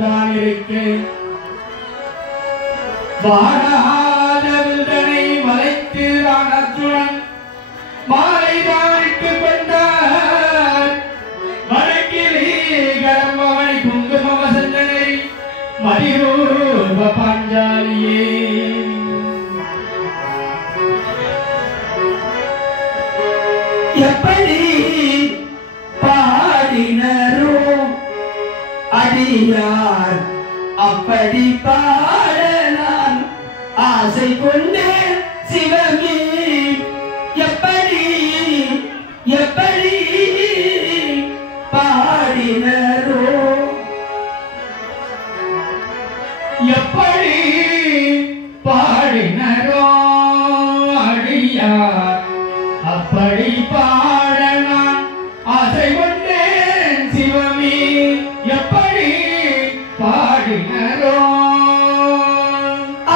தான் இருக்கு வாராதனை வளைத்து அர்ஜுனன் மாலைதானிட்டு கொண்டார் வடக்கிலே கடம்பவனை குங்கும வசந்தனை மதிரூப பாஞ்சாலியே எப்படி பாடினரோ அடியார் அப்படி பாட நான் ஆசை கொண்டேன் சிவமே எப்படி எப்படி பாடினரோ எப்படி பாடினரோ அடியார் அப்படி பாட நான் ஆசை கொண்டேன் சிவமே எப்படி பாடினரோ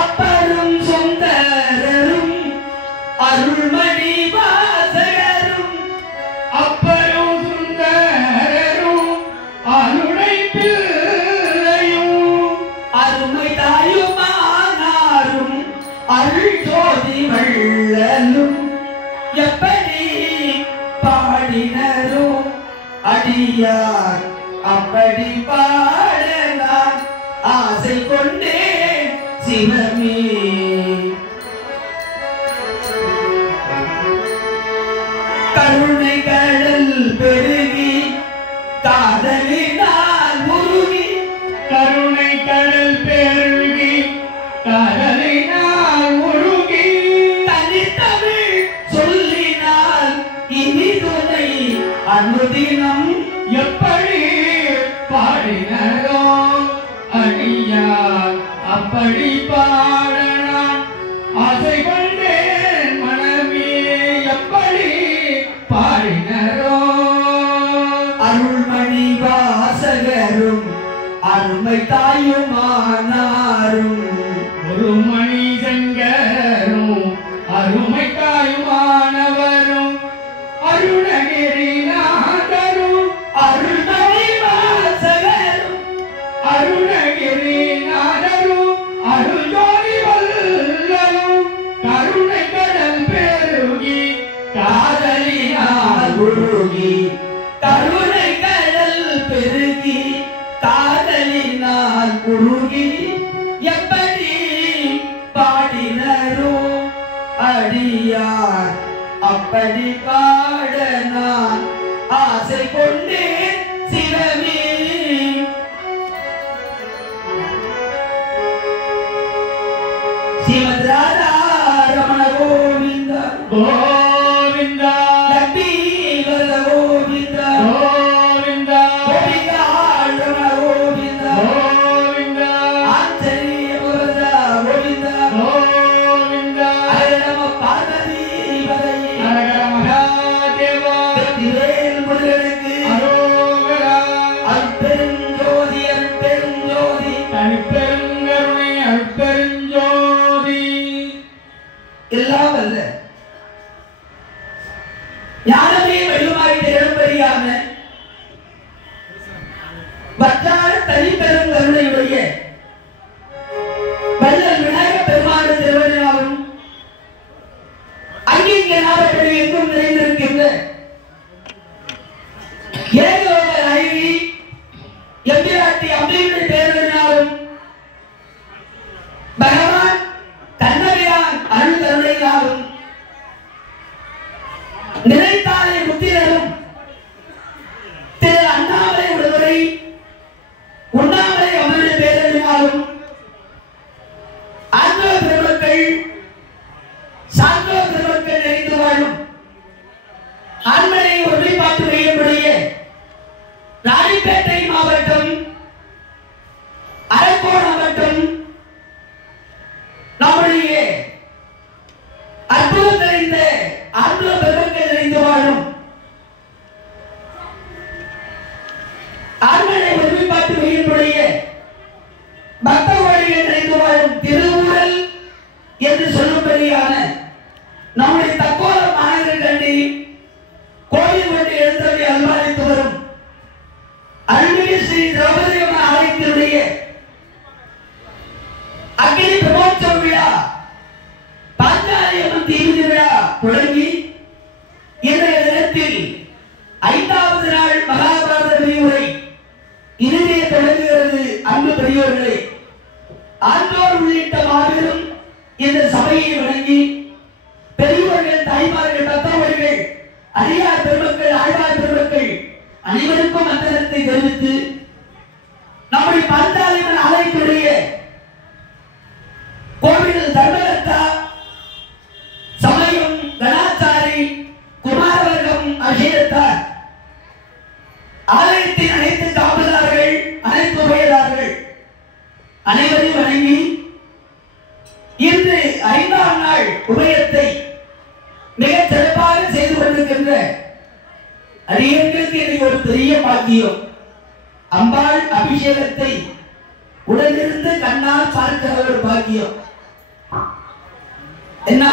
அப்பரும் சுந்தரரும் அருள்மணி வாசகரும் அப்பரும் சுந்தரரும் அருளை பிள்ளையும் அருமை தாயுமானாரும் அருள் ஜோதி வள்ளலும் எப்படி பாடினரோ அடியார் அப்படி பாடலாம் ஆசை கொண்டே சிவமே கருணை கடல் பெருகி காதலினால் முருகி கருணை கடல் பெருகி கடலினால் முருகி தனித்தமிழ் சொல்லினால் இனி துணை அனுதினம் எப்படி பாடினரோ அடியார் அப்படி பாடலாம் ஆசை கொண்டேன் மனமே எப்படி பாடினரோ அருள்மணி வாசகரும் அருமை தாயுமானாரும் ஒரு மணி சங்கரும் அருமை தாயுமானவரும் அருணகிரிநாதரும் அருள்மணி வாசகரும் அருணகிரிநாதரும் அருள் ஜோதி வல்லலும் கருணை கடல் பெருகி காதலினால் உருகி கருணை கடல் பெருகி காதலினால் உருகி எப்படி பாடினரோ அடியார் அப்படி பாட நான் ஆசை கொண்டேன் சிவமே ஸ்ரீமத் ராதா ரமண கோவிந்தா கோவிந்தா லக்ஷ்மி வரத கோவிந்தா கோவிந்தா கோவிந்தா ரமண கோவிந்தா கோவிந்தா ஆச்சரிய வரத கோவிந்தா கோவிந்தா ஹர நம பார்வதி பதையே ஹர மகாதேவா வெற்றிவேல் முருகனுக்கு அரோகரா அருட்பெருஞ்சோதி அருட்பெருஞ்சோதி தனிப்பெருங்கருணை அருட்பெருஞ்சோதி எல்லாம் வல்ல ஞானமே வடிவமாய் திகழ்படியான வற்றாத தனிப்பெருங்கருணையுடைய வள்ளல் விநாயக பெருமான திருவள்ளுவரும் அங்கிங்க நாடப்படி எங்கும் நிறைந்திருக்கின்ற ஏகோக ஐவி எம்பிராட்டி அம்பியுடைய பேரனாலும் பகவான் கண்ணகையான் அருள் கருணையாலும் நினைத்தாலே புத்திரரும் திரு அண்ணாமலை விடுமுறை உண்ணாமலை அவருடைய பேரனாலும் ஆன்ம பெருமக்கள் சான்றோ பெருமக்கள் நிறைந்து வாழும் ஆண்மனை ஒருமைப்பாட்டு மையமுடைய ராணிப்பேட்டை மாவட்டம் தொடங்கி இன்றைய தினத்தில் 5வது நாள் மகாபாரத விரிவுரை இனிதே தொடங்குகிறது. அன்பு பெரியோர்களே, ஆண்டோர் உள்ளிட்ட மாபெரும் இந்த சபையை வணங்கி பெரியோர்கள், தாய்மார்கள், பக்தவர்கள், அடியார் பெருமக்கள், ஆழ்வார் பெருமக்கள் அனைவருக்கும் வந்தனத்தை தெரிவித்து நம்முடைய பந்தாலிமன் ஆலயத்துடைய கோவில் தர்மகர்த்தா சமயம் கணாச்சாரி குமாரவர்க்கம் அஷேத்தார் ஆலயத்தின் அனைத்து காவலர்கள், அனைத்து உபயதார்கள் அனைவரையும் வணங்கி இன்று 5ஆம் நாள் உபயத்தை மிக சிறப்பாக செய்து கொண்டிருக்கின்ற அடியங்களுக்கு எனக்கு ஒரு பெரிய பாக்கியம். அம்பாள் அபிஷேகத்தை உடனிருந்து கண்ணால் பார்க்கிற ஒரு பாக்கியம். என்ன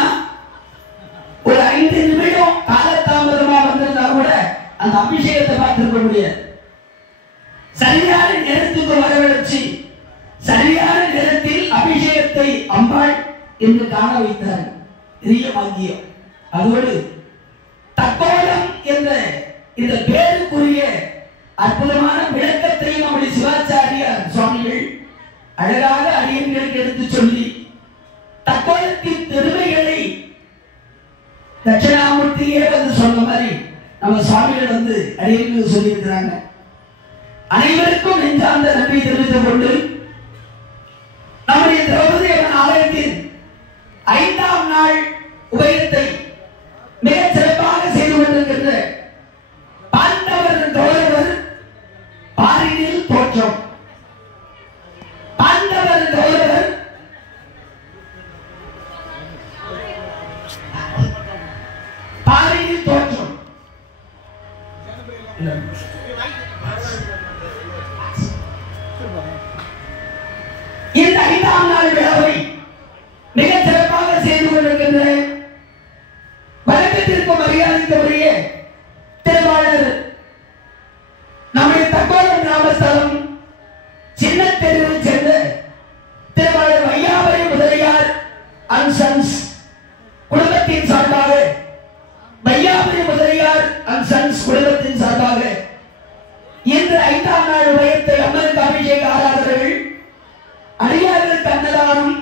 ஒரு 5 நிமிடம் காலதாமதமா வந்திருந்தா கூட அந்த அபிஷேகத்தை பார்த்திருக்க முடியாது. சரியான நேரத்துக்கு வரவழைச்சு சரியான நேரத்தில் அபிஷேகத்தை அம்பாள் என்று காண வைத்தார். பெரிய பாக்கியம். அதோடு தக்கோலம் என்ற இந்த பேருக்குரிய அற்புதமான விளக்கத்தை நம்முடைய சிவாச்சாரியார் சுவாமிகள் அழகாக அடியங்களுக்கு எடுத்து சொல்லி தக்கோலத்தின் பெருமைகளை தட்சிணாமூர்த்தியே வந்து சொன்ன மாதிரி நம்ம சுவாமிகள் வந்து அடியங்களுக்கு சொல்லி இருக்கிறாங்க. அனைவருக்கும் நெஞ்சார்ந்த நன்றி தெரிவித்துக் கொண்டு நம்முடைய திரௌபதி அம்மன் ஆலயத்தின் 5ஆம் நாள் உபயத்தை மிக சிறப்பாக செய்து கொண்டிருக்கின்ற பாண்டவர் கௌரவர் பாரினில் தோற்றம். பாண்டவர் கௌரவர் பாரினில் தோற்றம். இந்த 5ஆம் நாள் விழாவை மிக சிறப்பாக செய்து கொண்டிருக்கின்ற வணக்கத்திற்கு மரியாதைக்குரிய திருவாளர் நம்முடைய தக்கோலம் கிராமஸ்தலம் சின்ன தெருவை சேர்ந்த திருவாளர் வையாபுரி முதலியார் அண்ட் சன்ஸ் குடும்பத்தின் சார்பாக வையாபுரி முதலியார் அண்ட் சன்ஸ் குடும்பத்தின் சார்பாக இன்று 5ஆம் நாள் உபயத்தை அம்மனுக்கு அபிஷேக ஆராதனைகள், அடியார்களுக்கு அன்னதானம்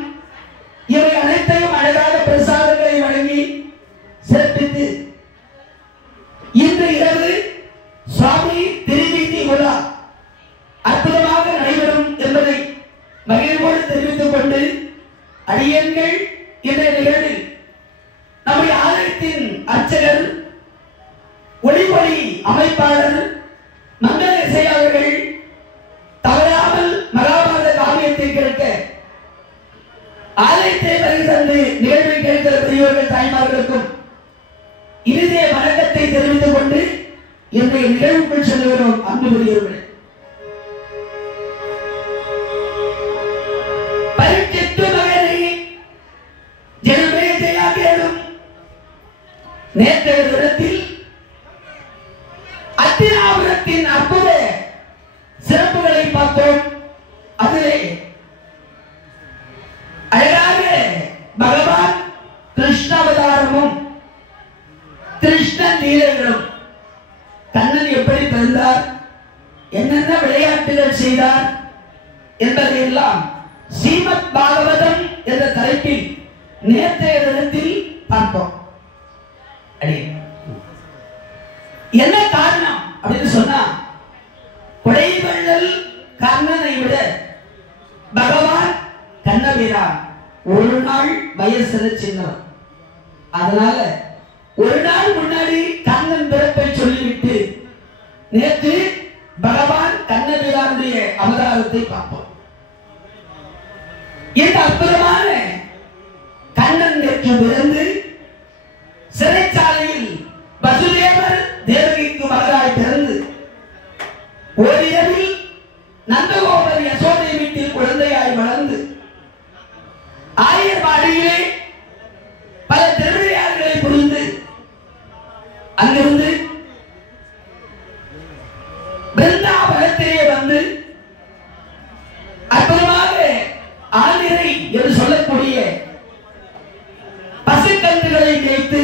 இவை அனைத்தையும் அழகாக பிரசாதங்களை வழங்கி சிறப்பித்து இன்று இரவு சுவாமி திருவீதி விழா அற்புதமாக நடைபெறும் என்பதை மகிழ்வோடு தெரிவித்துக் கொண்டு அடியங்கள் இன்றைய நிகழ்வில் நம்முடைய ஆலயத்தின் அர்ச்சகர், ஒளிவொலி அமைப்பாளர் மங்கள இசை அவர்கள் தவறாமல் மகாபாரத காவியத்தை கேட்க ஆலயத்தை வருகை தந்து நிகழ்வை கேட்கிற பெரியோர்கள், தாய்மார்களுக்கும் இறுதிய வணக்கத்தை தெரிவித்துக் கொண்டு இன்றைய நிகழ்வுக்குள் செல்கிறோம். அன்பு பெரியோர்களே, பரிச்சித்து மகனை ஜெயமே ஜெயா கேளும். நேற்றைய தினத்தில் அத்தினாபுரத்தின் அற்புத சிறப்புகளை பார்த்தோம். அதிலே அழகாக பகவான் கிருஷ்ண அவதாரமும் கிருஷ்ணன் லீலைகளும், கண்ணன் எப்படி பிறந்தார், என்னென்ன விளையாட்டுகள் செய்தார் என்பதையெல்லாம் ஸ்ரீமத் பாகவதம் என்ற தலைப்பில் நேற்றைய தினத்தில் பார்ப்போம். என்ன காரணம் அப்படின்னு சொன்னா, கொடைவள்ளல் கண்ணனை விட பகவான் கண்ணபிரான் ஒரு நாள் வயசுல சின்னவன். அதனால ஒரு நாள் முன்னாடி கண்ணன் பிறப்பை சொல்லிவிட்டு நேற்று பகவான் கண்ணபிரானுடைய அவதாரத்தை பார்ப்போம். இந்த அற்புதமான கண்ணன் நேற்று பிறந்து சிறைச்சாலையில் வசுதேவர் தேவகிக்கு மகளாய் பிறந்து ஓரிரவில் நந்தகோபர் யசோதை வீட்டில் குழந்தையாய் வளர்ந்து ஆயர்பாடியிலே பல திருவிளையாடுகளை புரிந்து அங்கிருந்து பிருந்தாவனத்திலே வந்து அற்புதமாக ஆனிரை என்று சொல்லக்கூடிய பசுக்கன்றுகளை மேய்த்து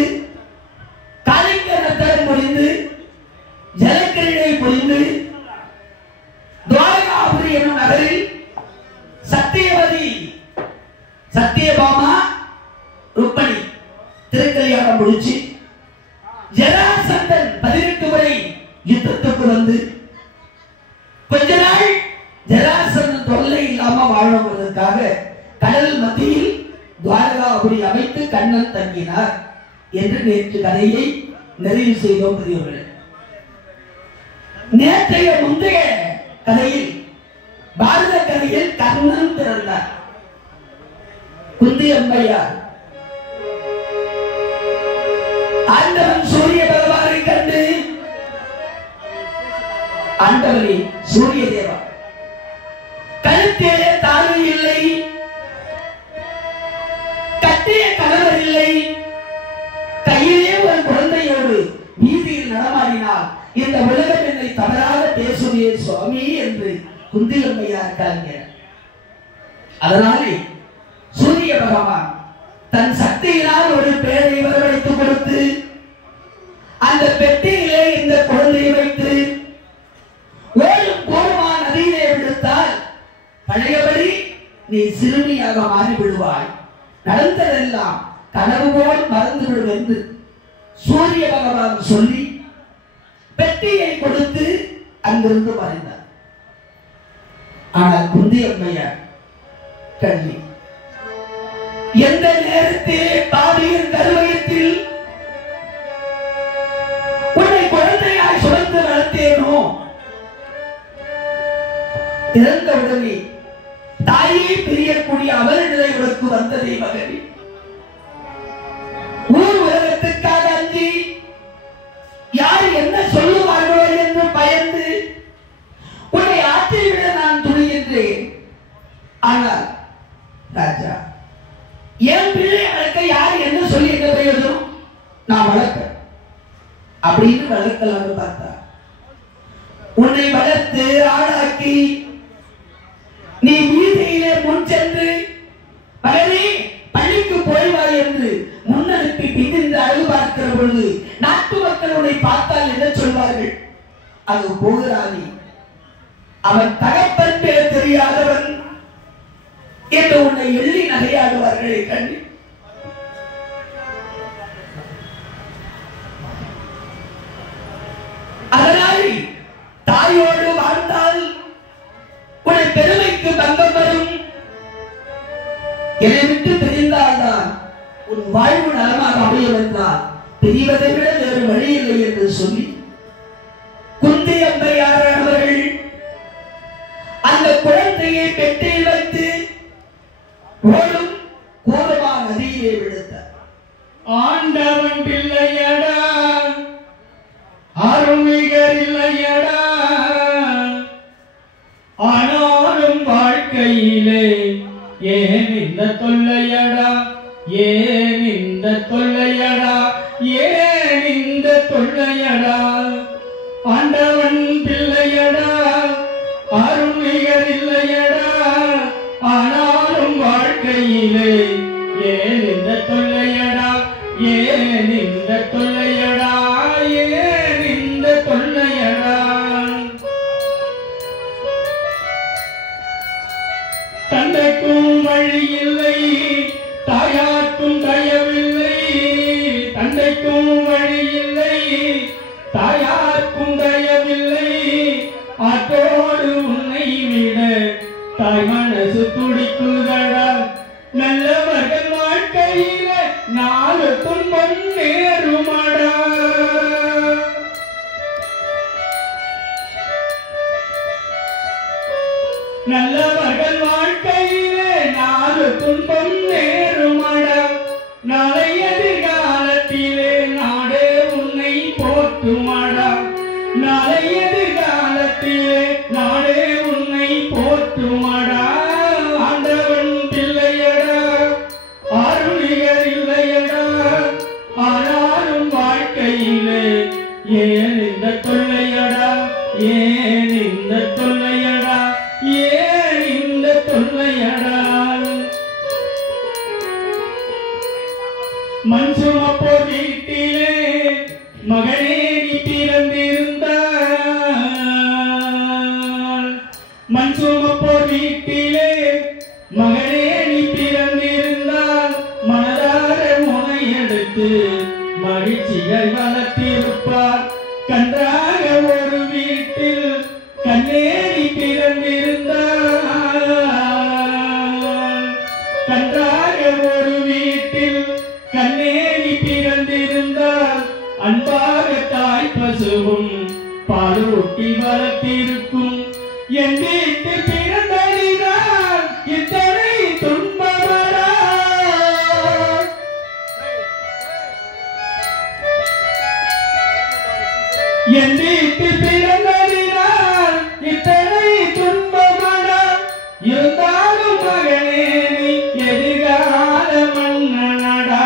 நகரில் சத்தியவதி சத்தியபாமா ருக்மணி திருக்கல்யாணம் முடிச்சு ஜராசந்தன் 18 முறை யுத்தத்துக்கு வந்து கொஞ்ச நாள் ஜராசந்தன் தொல்லை இல்லாம வாழவதற்காக கடல் மத்தியில் துவாரகாபுரி அமைத்து கண்ணன் தங்கினார் என்று நேற்று கதையை நிறைவு செய்தோம். பெரியவர்களே, நேற்றைய முந்தைய கதையில் பாரத கதையில் கண்ணன் பிறந்தார். குந்தி அம்மையார் ஆண்டவன் சூரிய பகவானை கண்டு ஆண்டவனே சூரிய தேவா, கழுத்திலே தாலி இல்லை, கட்டிய கணவர் இல்லை, கையிலே ஒரு குழந்தையோடு வீதியில் நடமாடினால் இந்த உலகம் என்னை தவறாக பேசுவே சுவாமி என்று குந்தியம்மையார் காண்கிறார். அதனாலே சூரிய பகவான் தன் சக்தியினால் ஒரு பேரை வரவழைத்து கொடுத்து அந்த பெட்டியிலே இந்த குழந்தையை வைத்து ஓடும் கோருமா நதியிலே விடுத்தால் பழையபடி நீ சிறுமியாக மாறிவிடுவாய், நடந்ததெல்லாம் கனவு போல் மறந்துவிடும் என்று சூரிய பகவான் சொல்லி பெட்டியை கொடுத்து அங்கிருந்து மறைந்தார். ஆனால் குந்தி அம்மையார் கல்வி எந்த நேரத்திலே பாவியின் கருவயத்தில் உன்னை குழந்தையாய் சுமந்து வளர்த்தேனோ திறந்தவுடனே தாயை பிரியக்கூடிய அவல நிலை உனக்கு வந்ததே மகனே, ஊர் உலகத்துக்காக அஞ்சி யார் என்ன சொல்லுவார்களோ என்று பயந்து உன்னை ஆற்றிவிட நான் துணிகின்றேன். ஆனால் ராஜா, என் பிள்ளை வளர்க்க யார் என்ன சொல்லி என்ன பிரயோஜனம், நான் வளர்க்க அப்படின்னு வளர்க்கலாம்னு பார்த்தா உன்னை வளர்த்து ஆளாக்கி நீ வீதியிலே முன் சென்று மகனே பள்ளிக்கு போய்வாய் என்று முன்னனுப்பி பிரிந்து அழகு பார்க்கிற பொழுது நாட்டு மக்கள் உன்னை பார்த்தால் என்ன சொல்வார்கள், அங்கு போகிறானே அவன் தகப்பன் பேர் தெரியாதவன் என்று உன்னை எள்ளி நகையாடுவார்களே கண்டு. அதனால் தாயோடு வாழ்ந்தால் உன்னை பெருமைக்கு பங்கம் வரும், என்னை விட்டு பிரிந்தால்தான் உன் வாழ்வு நலமாக அமையும் என்றால் பிரிவதை விட வேறு வழி இல்லை என்று சொல்லி குந்தி அம்மையார் அவர்கள் அந்த குழந்தையை பெட்டியில் வைத்து ஓடும் கோரமா நதியிலே விழுந்தார். ஆண்டவன் பிள்ளையடா, அருமிகர் இல்லையடா, ஆனாலும் வாழ்க்கையிலே ஏன் இந்த தொல்லையடா, ஏன் இந்த தொல்லையடா, ஏன் இந்த தொல்லையடா, ஆண்டவன் பிள்ளையடா, அருமிகர் இல்லையடா, ஆனாலும் வாழ்க்கையிலே ஏன் இந்த தொல்லையடா, ஏன் இந்த தொல்லையடா, ஏன் இந்த தொல்லையடா. தந்தைக்கும் வழி இல்லை, தாயாக்கும் தயவில்லை, தந்தைக்கும் வழி இல்லை, தாயாக்கும் தயவில்லை, அதோடு உன்னை விட தாய் மனசு துடிக்குதடா, நல்லவர்கள் வாழ்க்கையில நாலு துன்பம் நேருமடா. நல்லவர்கள் வாழ்க்கையிலே நாலு துன்பம் நேருமடா, நாளை எதிர்காலத்திலே நாடே உன்னை போற்றுமடா, நாளை எதிர்காலத்திலே நாடே உன்னை போற்றுமடா. ஆண்டவன் பிள்ளையடா, அருளியர் இல்லையடா, ஆனாலும் வாழ்க்கையிலே ஏன் இந்த தொல்லையடா, ஏன் இந்த தொல்லையடா, ஏன் இந்த தொல்லையடா. மண் சுமப்போர் வீட்டிலே மகனே நீ பிறந்திருந்தால், மண் சுமப்போர் வீட்டிலே மகனே நீ பிறந்திருந்தால் மனதார முனை எடுத்து மகிழ்ச்சிகள் வளர்த்திருப்பார். கன்றாக ஒரு வீட்டில் கண்ணேறி பிறந்திருந்தால், கன்றாக ஒரு வீட்டில் கண்ணேறி பிறந்திருந்தால் அன்பாக தாய் பசுவும் பாலூட்டி வளர்த்திருக்கும். என் வீட்டில் பிறந்ததினால் இத்தனை துன்பமடா. என் வீட்டில் பிறந்ததினால் இத்தனை துன்பமடா. இருந்தாலும் மகனே நீ எதிர்கால மன்னனடா.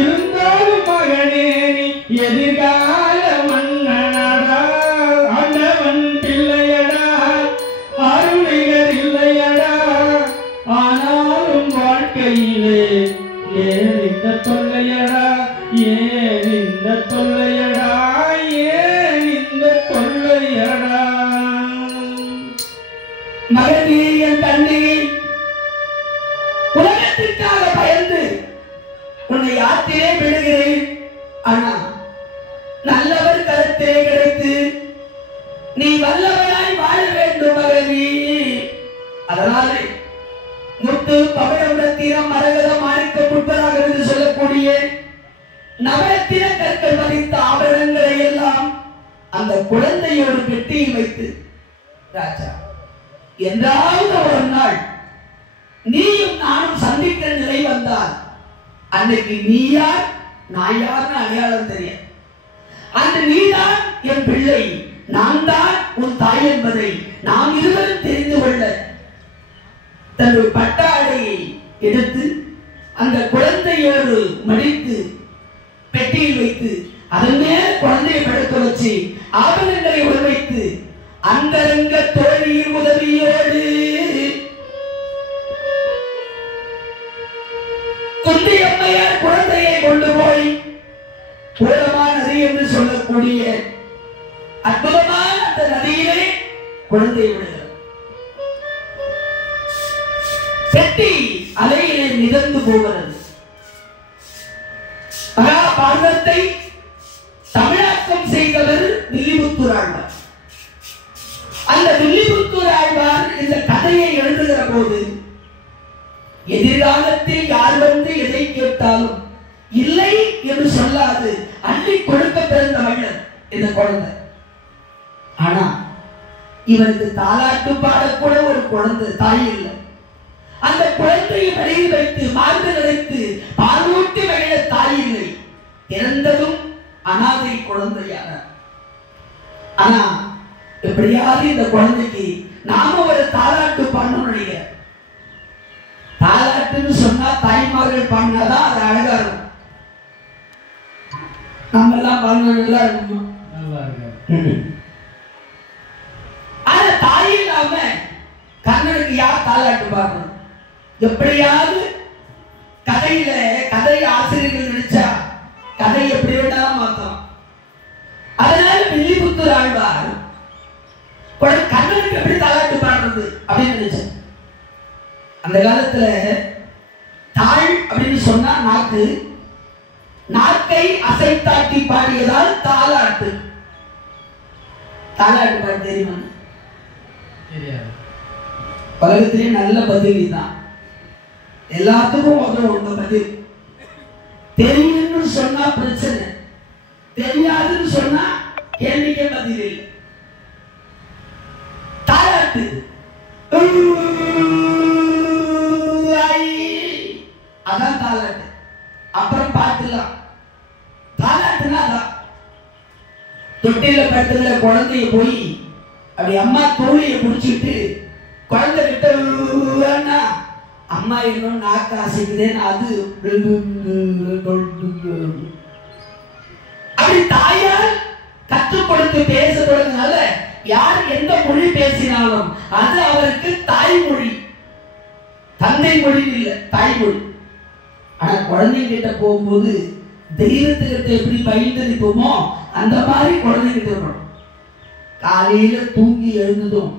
இருந்தாலும் மகனே நீ எதிர்கால மன்னனடா. ஆண்டவன் பிள்ளையடா, அருளிகர் இல்லையடா. ஆனாலும் வாழ்க்கையிலே ஏன் இந்த தொல்லையடா, ஏன் இந்த தொல்லையடா, ஏன் இந்த தொல்லையடா. மகனே என் தந்தை, உலகத்திற்காக பயந்து உன்னை ஆற்றிலே விடுகிறேன். ஆனா நல்லவர் கருத்திலே கிடைத்து நீ வல்லவனாய் வாழ வேண்டும் மகனே. அதனாலே முத்து பவழம் ரத்தினம் மரகதம் மாணிக்கம் முற்பதாக என்று சொல்லக்கூடிய நவரத்தின கற்கள் பதித்த ஆபரணங்களை எல்லாம் அந்த குழந்தையோடு பெட்டியில் வைத்து, ராஜா என்றாவது ஒரு நாள் நீயும் நானும் சந்திக்கிற நிலை வந்தால் அன்னைக்கு நீ யார் நான் யார்னு அடையாளம் தெரியும். அந்த நீதான் என் பிள்ளை, நான் தான் உன் தாய் என்பதை நாம் இருவரும் தெரிந்து கொள்ள தன்னுடைய பட்டாடையை எடுத்து அந்த குழந்தையோடு மடித்து பெட்டியில் வைத்து அதன் மேல் குழந்தையை படுக்க வச்சு ஆபரணங்களை உள்வைத்து அந்தரங்க தோழியின் உதவியோடு குந்தி அம்மையார் குழந்தையை கொண்டு போய் பூரமான நதி என்று சொல்லக்கூடிய அற்புதமான அந்த நதியிலே குழந்தையை விடுகிறார். பெட்டி அலையிலே மிதந்து போகிறது. மகாபாரதத்தை தமிழாக்கம் செய்தவர் வில்லிபுத்தூர் ஆழ்வார். அந்த வில்லிபுத்தூர் ஆழ்வார் இந்த கதையை எழுதுகிற போது எதிர்காலத்தில் யார் வந்து எதை கேட்டாலும் இல்லை என்று சொல்லாது அள்ளி கொடுக்க பிறந்த மன்னன் இந்த குழந்தை. ஆனா இவருக்கு தாலாட்டு பாடக்கூட ஒரு குழந்தை தாய் இல்லை. அந்த குழந்தையை வெளியில் வைத்து மார்பு நினைத்து பாலூட்டி மகிழ தாய் இல்லை. இறந்ததும் அனாதை குழந்தையான. ஆனா எப்படியாவது இந்த குழந்தைக்கு நாம ஒரு தாலாட்டு பண்ணணும் நினைக்கிற. தாலாட்டுன்னு சொன்னா தாய்மார்கள் பண்ணாதான் அது அழகா இருக்கும். நம்ம எல்லாம் பண்ணா இருக்குமா? ஆனா தாய் இல்லாம கண்ணனுக்கு யார் தாலாட்டு பாடணும்? எப்படியாவது கதையில கதை ஆசிரியர்கள் நினைச்சா கதை எப்படி வேண்டாம் மாத்தோம். அதனால வில்லிபுத்தூர் ஆழ்வார் கண்ணனுக்கு எப்படி தாலாட்டு பாடுறது அப்படின்னு நினைச்சேன். அந்த காலத்துல தாழ் அப்படின்னு சொன்னா நாக்கு, நாக்கை அசைத்தாட்டி பாடியதால் தாலாட்டு. தாலாட்டு பாட தெரியுமா? உலகத்திலே நல்ல பதில் தான். எல்லாத்துக்கும் உங்க பதில். தெரியும்னு சொன்னா பிரச்சனை, தெரியாதுன்னு சொன்னா கேள்விக்கே பதில் இல்லை. தாலாட்டு அதான் தாலாட்டு. அப்புறம் பார்த்துலாம். தாலாட்டுனா அதான். தொட்டில படுத்துற குழந்தைய போய் அப்படி அம்மா தோழியை பிடிச்சிட்டு குழந்தை கிட்ட அம்மா இன்னும் நாக்கு அசைக்குதேன்னு அது அப்படி தாயால் கற்றுக் கொடுத்து பேச தொடங்கினால யார் எந்த மொழி பேசினாலும் அது அவருக்கு தாய்மொழி. தந்தை மொழி இல்லை, தாய்மொழி. ஆனா குழந்தைகிட்ட போகும்போது தெய்வத்துக்கிட்ட எப்படி பயந்து நிற்போமோ அந்த மாதிரி குழந்தைகிட்ட இருக்கணும். காலையில தூங்கி எழுந்ததும்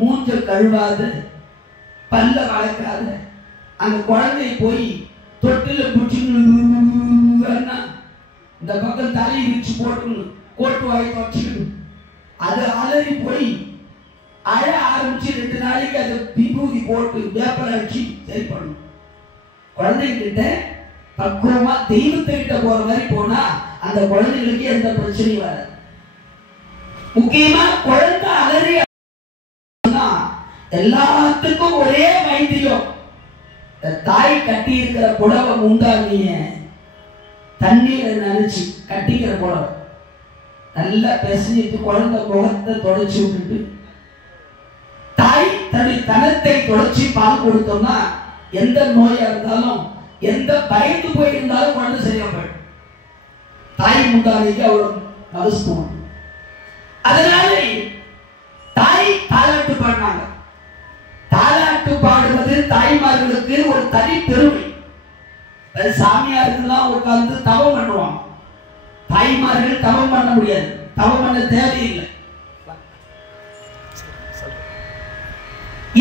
மூஞ்ச கழுவாத, பல்ல வளர்க்காத அந்த குழந்தை போய் தொட்டில பிடிச்சி இந்த பக்கம் தலையை விரிச்சு போட்டுக்கணும், கோட்டு வாய் வச்சுக்கணும். அது அலறி போய் அழ ஆரம்பிச்சு 2 நாளைக்கு அதை விபூதி போட்டு வேப்பலை அடிச்சு சரி பண்ணணும். குழந்தைகிட்ட பக்குவமா தெய்வத்துக்கிட்ட போற மாதிரி போனா அந்த குழந்தைகளுக்கு எந்த பிரச்சனையும் வராது. முக்கியமா குழந்தை அலறி எல்லாத்துக்கும் ஒரே வைத்தியம். தாய் கட்டி இருக்கிற புடவை முந்தானிய தண்ணீரை நினைச்சு கட்டிக்கிற புடவை நல்லா பிசைஞ்சிட்டு குழந்தை முகத்தை தொடச்சி விட்டுட்டு தாய் தன்னுடைய தனத்தை தொடச்சி பால் கொடுத்தோம்னா எந்த நோயா இருந்தாலும் எந்த பயந்து போயிருந்தாலும் குழந்தை சரியா போயிடும். தாய் முந்தானிக்கு அவ்வளவு அவசியம். அதனால தாய் தாலாட்டு பாடினாங்க. தாலாட்டு பாடுவது தாய்மார்களுக்கு ஒரு தனி பெருமை. சாமியாருக்கெல்லாம் உட்கார்ந்து தவம் பண்ணுவாங்க. தாய்மார்கள் தவம் பண்ண முடியாது, தவம் பண்ண தேவையில்லை.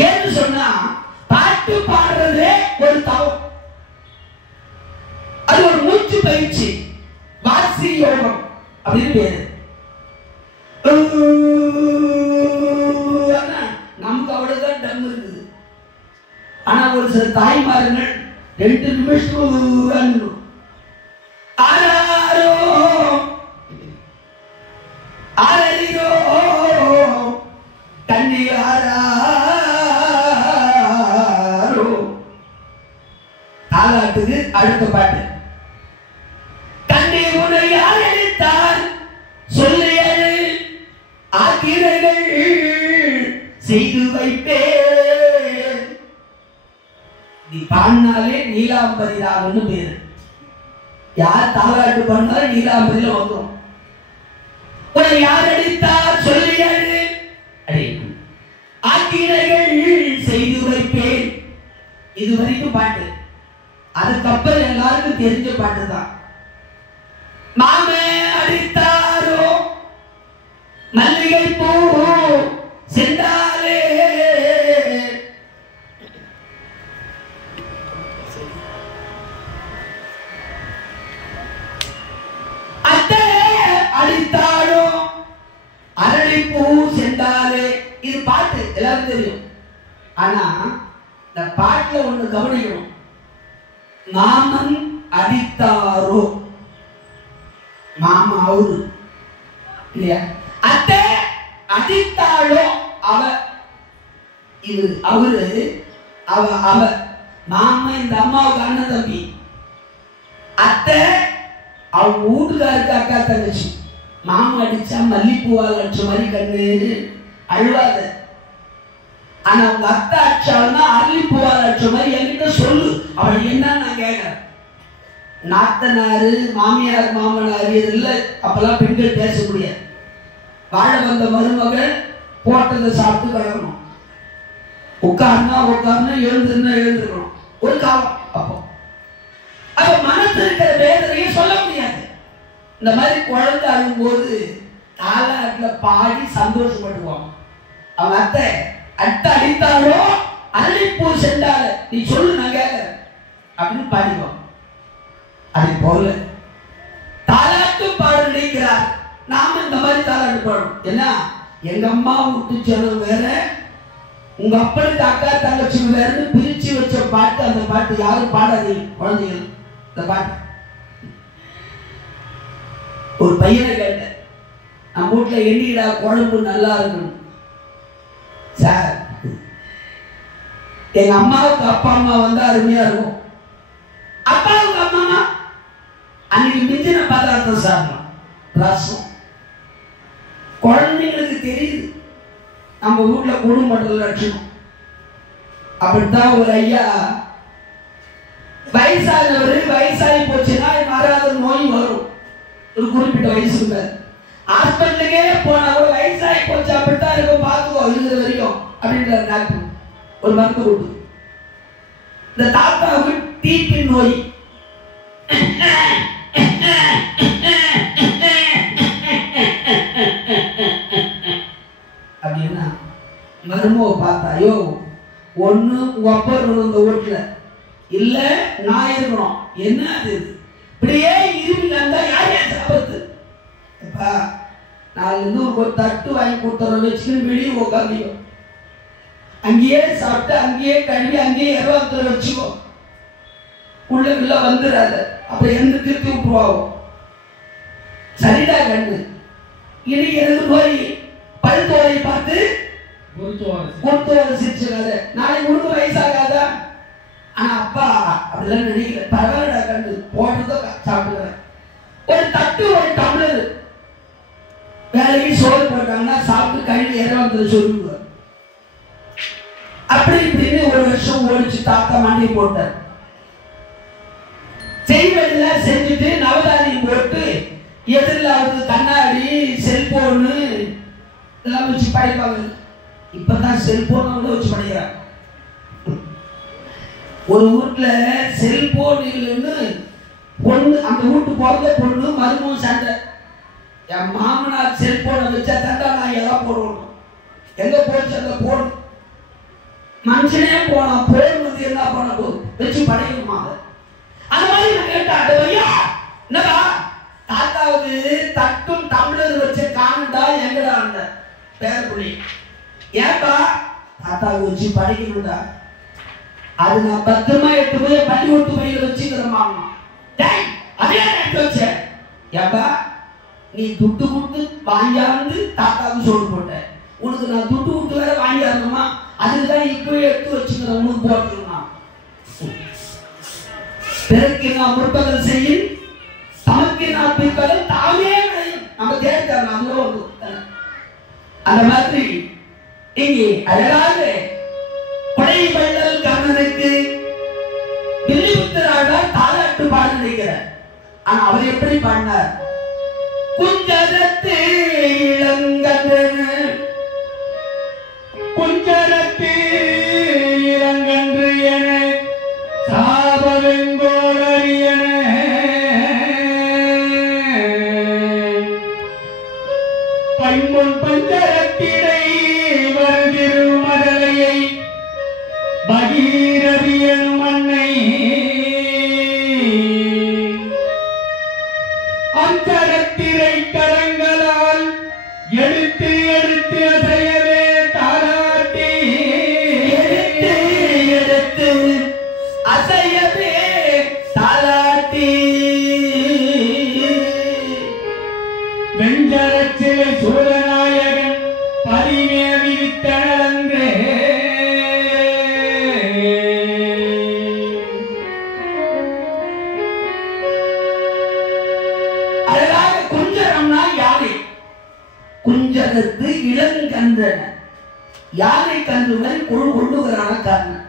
ஏன்னு சொன்னா பாட்டு பாடுறதே ஒரு தவம். அது ஒரு மூச்சு பயிற்சி, வாசி யோகம் அப்படின்னு பேரு. நமக்கு அவ்வளவுதான் டம் இருக்குது. ஆனா ஒரு சில தாய்மார்கள் 2 நிமிஷம் ஆராரோ ஆரோ கண்ணி ஆராரோ. தாலாட்டுக்கு அடுத்த பாட்டு. கண்ணி உன்னை யார் அளித்தார் சொல்லியது ஆக்கிரைகள் செய்து வைப்பேன். நீ பாடினாலே நீலாம்பரி ராகம்னு பேரு. யார் தாலாட்டு பண்ணாலும் நீலாம்பரியில வந்துடும். உன்னை யார் அடித்தார் சொல்லியது ஆக்கிரைகள் செய்து வைப்பேன். இது வரைக்கும் பாட்டு. அதுக்கப்புறம் எல்லாருக்கும் தெரிஞ்ச பாட்டு தான். மாமே அடித்தாரோ மல்லிகை பூ சென்றாலே அத்தை அடித்தாரோ அரளிப்பூ சென்றாலே. இது பாட்டு எல்லாரும் தெரியும். ஆனா இந்த பாட்டுல ஒண்ணு கவனிக்கணும். மாமன் அடித்தாரோ, மாமா அவரு இல்லையா, அத்தை அடித்தாளோ அவ, இது அவரு அவ அவ. மாமா இந்த அம்மாவுக்கு அண்ணன் தம்பி, அத்தை அவங்க வீட்டுக்காருக்கு அக்கா தங்கச்சி. மாமா அடிச்சா மல்லிப்பூவால் அடிச்ச மாதிரி கண்ணு அழுவாத. ஆனா அவங்க அத்தை அடிச்சாலும் அரளிப்பூவால் அடிச்ச மாதிரி என்கிட்ட சொல்லு. அவள் என்னன்னு நான் கேட்கிறேன். நாத்தனாரு மாமியார் மாமனார் இதுல அப்பெல்லாம் பெண்கள் பேச முடியாது. வாழ வந்த மருமகள் போட்டதை சாப்பிட்டு கிடக்கணும். உட்கார்னா உட்கார்ந்து எழுந்திருந்தா எழுந்திருக்கணும். ஒரு காலம். அப்போ அப்ப மனசு இருக்கிற வேதனையை சொல்ல முடியாது. இந்த மாதிரி குழந்தை அழும்போது தாலாட்டுல பாடி சந்தோஷப்படுவாங்க. அவங்க அத்தை அத்தை அடித்தாலோ அரளிப்பூ சென்றால நீ சொல்லு நான் கேட்கிறேன் அப்படின்னு பாடிக்குவாங்க. அதே போல தாலாட்டு பாட நினைக்கிறார். நாம இந்த மாதிரி தாலாட்டு பாடணும். ஏன்னா எங்க அம்மா விட்டு செல்லும் வேற, உங்க அப்பனுக்கு அக்கா தங்கச்சி வேறன்னு பிரிச்சு வச்ச பாட்டு. அந்த பாட்டு யாரும் பாடாதீங்க குழந்தைகள். இந்த பாட்டு ஒரு பையனை கேட்ட, நம்ம வீட்டுல எண்ணிடா குழம்பு நல்லா இருக்கணும் சார். எங்க அம்மாவுக்கு அப்பா அம்மா வந்தா அருமையா இருக்கும். அப்பாவுக்கு அம்மா அன்னைக்கு மிஞ்சின பதார்த்தம் சாப்பிடலாம், ரசம். குழந்தைங்களுக்கு தெரியுது நம்ம வீட்டுல குடும்பத்தில் லட்சணம். அப்படித்தான் ஒரு ஐயா வயசானவர், வயசாகி போச்சுன்னா வராத நோய் வரும். ஒரு குறிப்பிட்ட வயசுல ஹாஸ்பிட்டலுக்கே போனா கூட வயசாகி போச்சு அப்படித்தான் இருக்கும், பார்த்துக்கோ இருக்கிற வரைக்கும் அப்படின்ற டாக்டர் ஒரு மருந்து கொடுத்து. இந்த தாத்தாவுக்கு டிபி நோய். அப்படின்னா மருமக பார்த்தாயோ ஒண்ணு உங்க அப்பா இருக்கணும் இந்த வீட்டுல, இல்ல நான் இருக்கணும். என்ன அது இப்படியே இருமில் இருந்தா யார் ஏன் சாப்பிடுறது? அப்பா நாலு இருந்து ஒரு தட்டு வாங்கி கொடுத்துற வச்சுக்கிட்டு வெளியே உட்காந்தியோ, அங்கேயே சாப்பிட்டு அங்கேயே கழுவி அங்கேயே இரவாத்துல வச்சுக்கோ, உள்ள வந்துடாத. அப்ப எந்த திருத்தி விட்டுருவாவோ. சரிடா கண்டு இன்னைக்கு எனக்கு போய் பழுத்தோரை பார்த்து சிரிச்சுக்காத, நாளைக்கு உனக்கு வயசாகாதா? ஆனா அப்பா அப்படிலாம் நினைக்கல. பரவாயில்லடா கண்டு போடுறதோ சாப்பிடுறேன். ஒரு தட்டு ஒரு டம்ளர் வேலைக்கு சோறு போட்டாங்கன்னா சாப்பிட்டு கழுவி இரவாத்துல சொல்லுவார். அப்படி இப்படின்னு ஒரு வருஷம் ஓடிச்சு. தாத்தா மாண்டி போட்டார். செய்வதெல்லாம் செஞ்சுட்டு நவதானியம் போட்டு எதிரில் அவருக்கு கண்ணாடி செல்போனு இதெல்லாம் வச்சு படிப்பாங்க. இப்பதான் செல்போன் வச்சு படிக்கிறாங்க. ஒரு வீட்டுல செல்போன் இல்லைன்னு பொண்ணு, அந்த வீட்டு போறத பொண்ணு மருமகம் சண்டை. என் மாமனார் செல்போனை வச்சா தண்டா நான் எல்லாம் போடணும். எங்க போச்சு அந்த போன்? மனுஷனே போனா போன் வந்து என்ன பண்ண வச்சு படைக்கணுமா? அந்த மாதிரி நான் கேட்டேன். ஐயா என்னடா தாத்தாவது தட்டும் டம்ளர் வச்ச காணுண்டா எங்கடா அந்த பேரப்புள்ளி? ஏன்பா? தாத்தாவுக்கு வச்சு படைக்கணும்டா. அது நான் பத்திரமா எடுத்து போய் பள்ளிக்கூட்டு பையில வச்சுக்கிறேன். அதே எடுத்து வச்சேன். ஏன்பா நீ துட்டு கொடுத்து வாங்கியாந்து தாத்தாவுக்கு சோறு போட்ட, உனக்கு நான் துட்டு கொடுத்து வேற வாங்கியாருமா? அதுக்குதான் இப்பவே எடுத்து வச்சுக்கிறேன், உனக்கு போட்டுருந்தான். பிறகு நான் முற்பகல் செய்யும், தமக்கு நான் பிற்பகல் தாமே நம்ம தேர்தல் அந்த மாதிரி இங்கே அழகாக கொடை வள்ளல் கர்ணனுக்கு வில்லிபுத்தராக தாலாட்டு பாட நினைக்கிறார். ஆனா அவர் எப்படி பாடினார்? குஞ்சரத்து இளங்கன்று குஞ்சரத்து இளங்கன்று என சாபவெங்கோளரியன பைம்பொன் பஞ்சரத்திடை வருதிரு மதலையை பகீரதியனும் அன்னை அந்தரத்திரை கரங்களால் எடுத்து எடுத்து அசையவே தாராட்டி எடுத்து அசையவே தாலாட்டி வெஞ்சரச்சிலை சூரநாயகன் பரிமேவி வித்தனன்றே அழகாக குஞ்சரம்னா யானை. குஞ்சரத்து இளங்கன்றன யானை கன்று மாதிரி கொள்ளுகிறான கர்ணன்.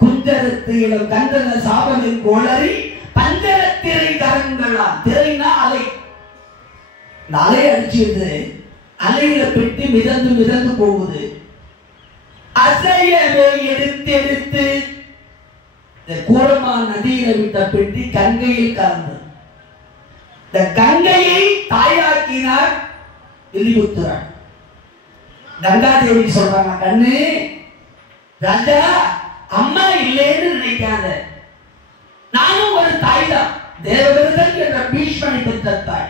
குஞ்சரத்து இளம் கன்றன சாபமின் கோளறி பஞ்சரத்திரை கரங்களா. திரைனா அலை. இந்த அலை அடிச்சுட்டு அலையில பெட்டி மிதந்து மிதந்து போகுது. அசையவே எடுத்து எடுத்து இந்த கூரமா நதியில விட்ட பெட்டி கங்கையில் கலந்தது. இந்த கங்கையை தாயாக்கினார் வில்லிபுத்தரார். கங்காதேவி சொல்றாங்க, கண்ணு ராஜா அம்மா இல்லைன்னு நினைக்காத, நானும் ஒரு தாய் தான். தேவவிரதன் என்ற பீஷ்மனை பெற்ற தாய்.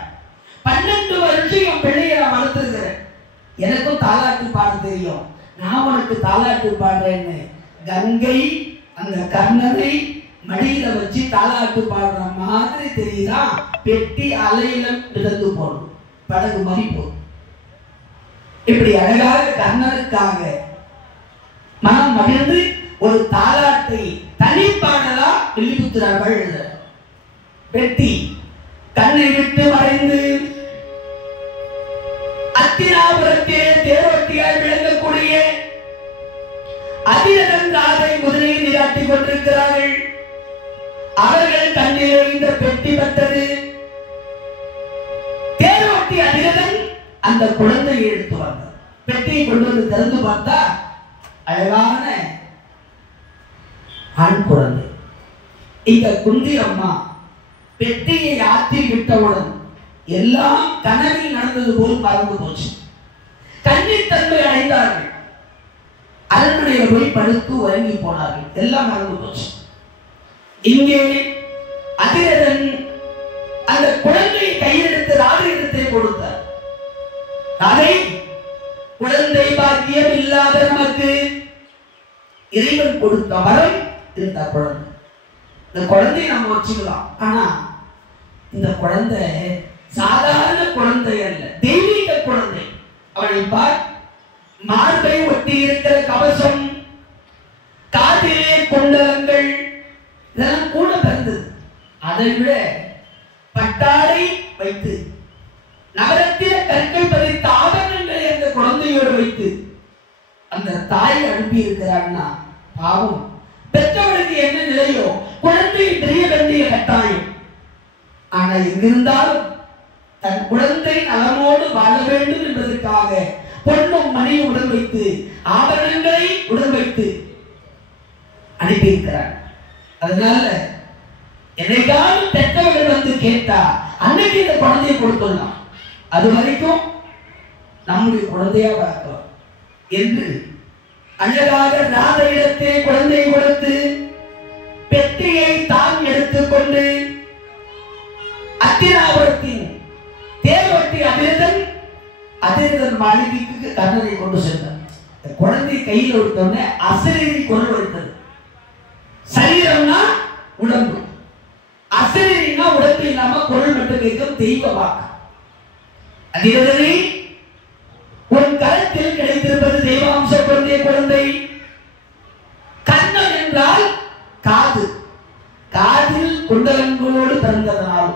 12 வருஷம் என் பிள்ளையை நான் வளர்த்துருக்கிறேன். எனக்கும் தாலாட்டு பாட தெரியும், நான் உனக்கு தாலாட்டு பாடுறேன்னு கங்கை அந்த கர்ணனை மடியில வச்சு தாலாட்டு பாடுற மாதிரி தெரியுதா? பெட்டி அலையில மிதந்து போடும், படகு மாதிரி போடும். இப்படி அழகாக கர்ணனுக்காக மனம் மகிழ்ந்து ஒரு தாலாட்டை தனிப்பாடலா வில்லிபுத்தராக எழுத. பெட்டி கண்ணை விட்டு மறைந்து அத்தினாபுரத்திலே தேரோட்டியால் விளங்கக்கூடிய அதிரதன் ராதை குதிரையை நீராட்டிக் கொண்டிருக்கிறார்கள். அவர்கள் கண்ணிலே இந்த பெட்டி பட்டது. தேரோட்டி அதிரதன் அந்த குழந்தையை எடுத்து வந்தார். பெட்டியை கொண்டு வந்து திறந்து பார்த்தா அழகான ஆண் குழந்தை. இந்த குந்தி அம்மா பெட்டியை ஆற்றில் விட்டவுடன் எல்லாம் கனவில் நடந்தது போல் மறந்து போச்சு. கன்னித்தன்மை அடைந்தார்கள். அரண்மனையில் போய் படுத்து உறங்கி போனார்கள். எல்லாம் மறந்து போச்சு. இங்கே அதிரதன் அந்த குழந்தையை கையெடுத்து ராதையிடத்தை கொடுத்தார். ராதை, குழந்தை பாக்கியம் இல்லாத நமக்கு இறைவன் கொடுத்த வரம் இந்த குழந்தை. இந்த குழந்தையை நம்ம வச்சுக்கலாம். ஆனா இந்த குழந்தை சாதாரண குழந்தை அல்ல, தெய்வீக குழந்தை. அவனை பார், மார்பை ஒட்டி இருக்கிற கவசம், காதிலே குண்டலங்கள், இதெல்லாம் கூட பிறந்தது. அதை விட பட்டாடை வைத்து நகரத்தில கற்கள் பதித்த ஆபரணங்களை அந்த குழந்தையோடு வைத்து அந்த தாய் அனுப்பி இருக்கிறான்னா பாவம், பெற்றவளுக்கு என்ன நிலையோ குழந்தையை தெரிய வேண்டிய கட்டாயம். ஆனா எங்கிருந்தாலும் தன் குழந்தை நலமோடு வாழ வேண்டும் என்பதற்காக பொன்னும் மணியும் உடன் வைத்து ஆபரணங்களை உடன் வைத்து அனுப்பியிருக்கிறார். அதனால என்னைக்காவது பெற்றவர்கள் வந்து கேட்டா அன்னைக்கு இந்த குழந்தையை கொடுத்துடலாம், அது வரைக்கும் நம்முடைய குழந்தையா வளர்க்கலாம் என்று அழகாக ராதையிடத்தே குழந்தையை கொடுத்து பெட்டியை தான் எடுத்துக்கொண்டு அத்தினாபுரத்தின் தேர்வட்டி அதிரதன் மாளிகைக்கு கண்ணனை கொண்டு சென்றார். குழந்தை கையில் கொடுத்தோடனே அசரீரி கொண்டு வைத்தது. சரீரம்னா உடம்பு, அசரீரினா உடம்பு இல்லாம குரல் மட்டும் கேட்கும் தெய்வ வாக்கு. அதிரதனே, உன் கரத்தில் கிடைத்திருப்பது தெய்வாம்ச குழந்தை. கண்ணன் என்றால் காது, காதில் குண்டலங்களோடு பிறந்ததனால்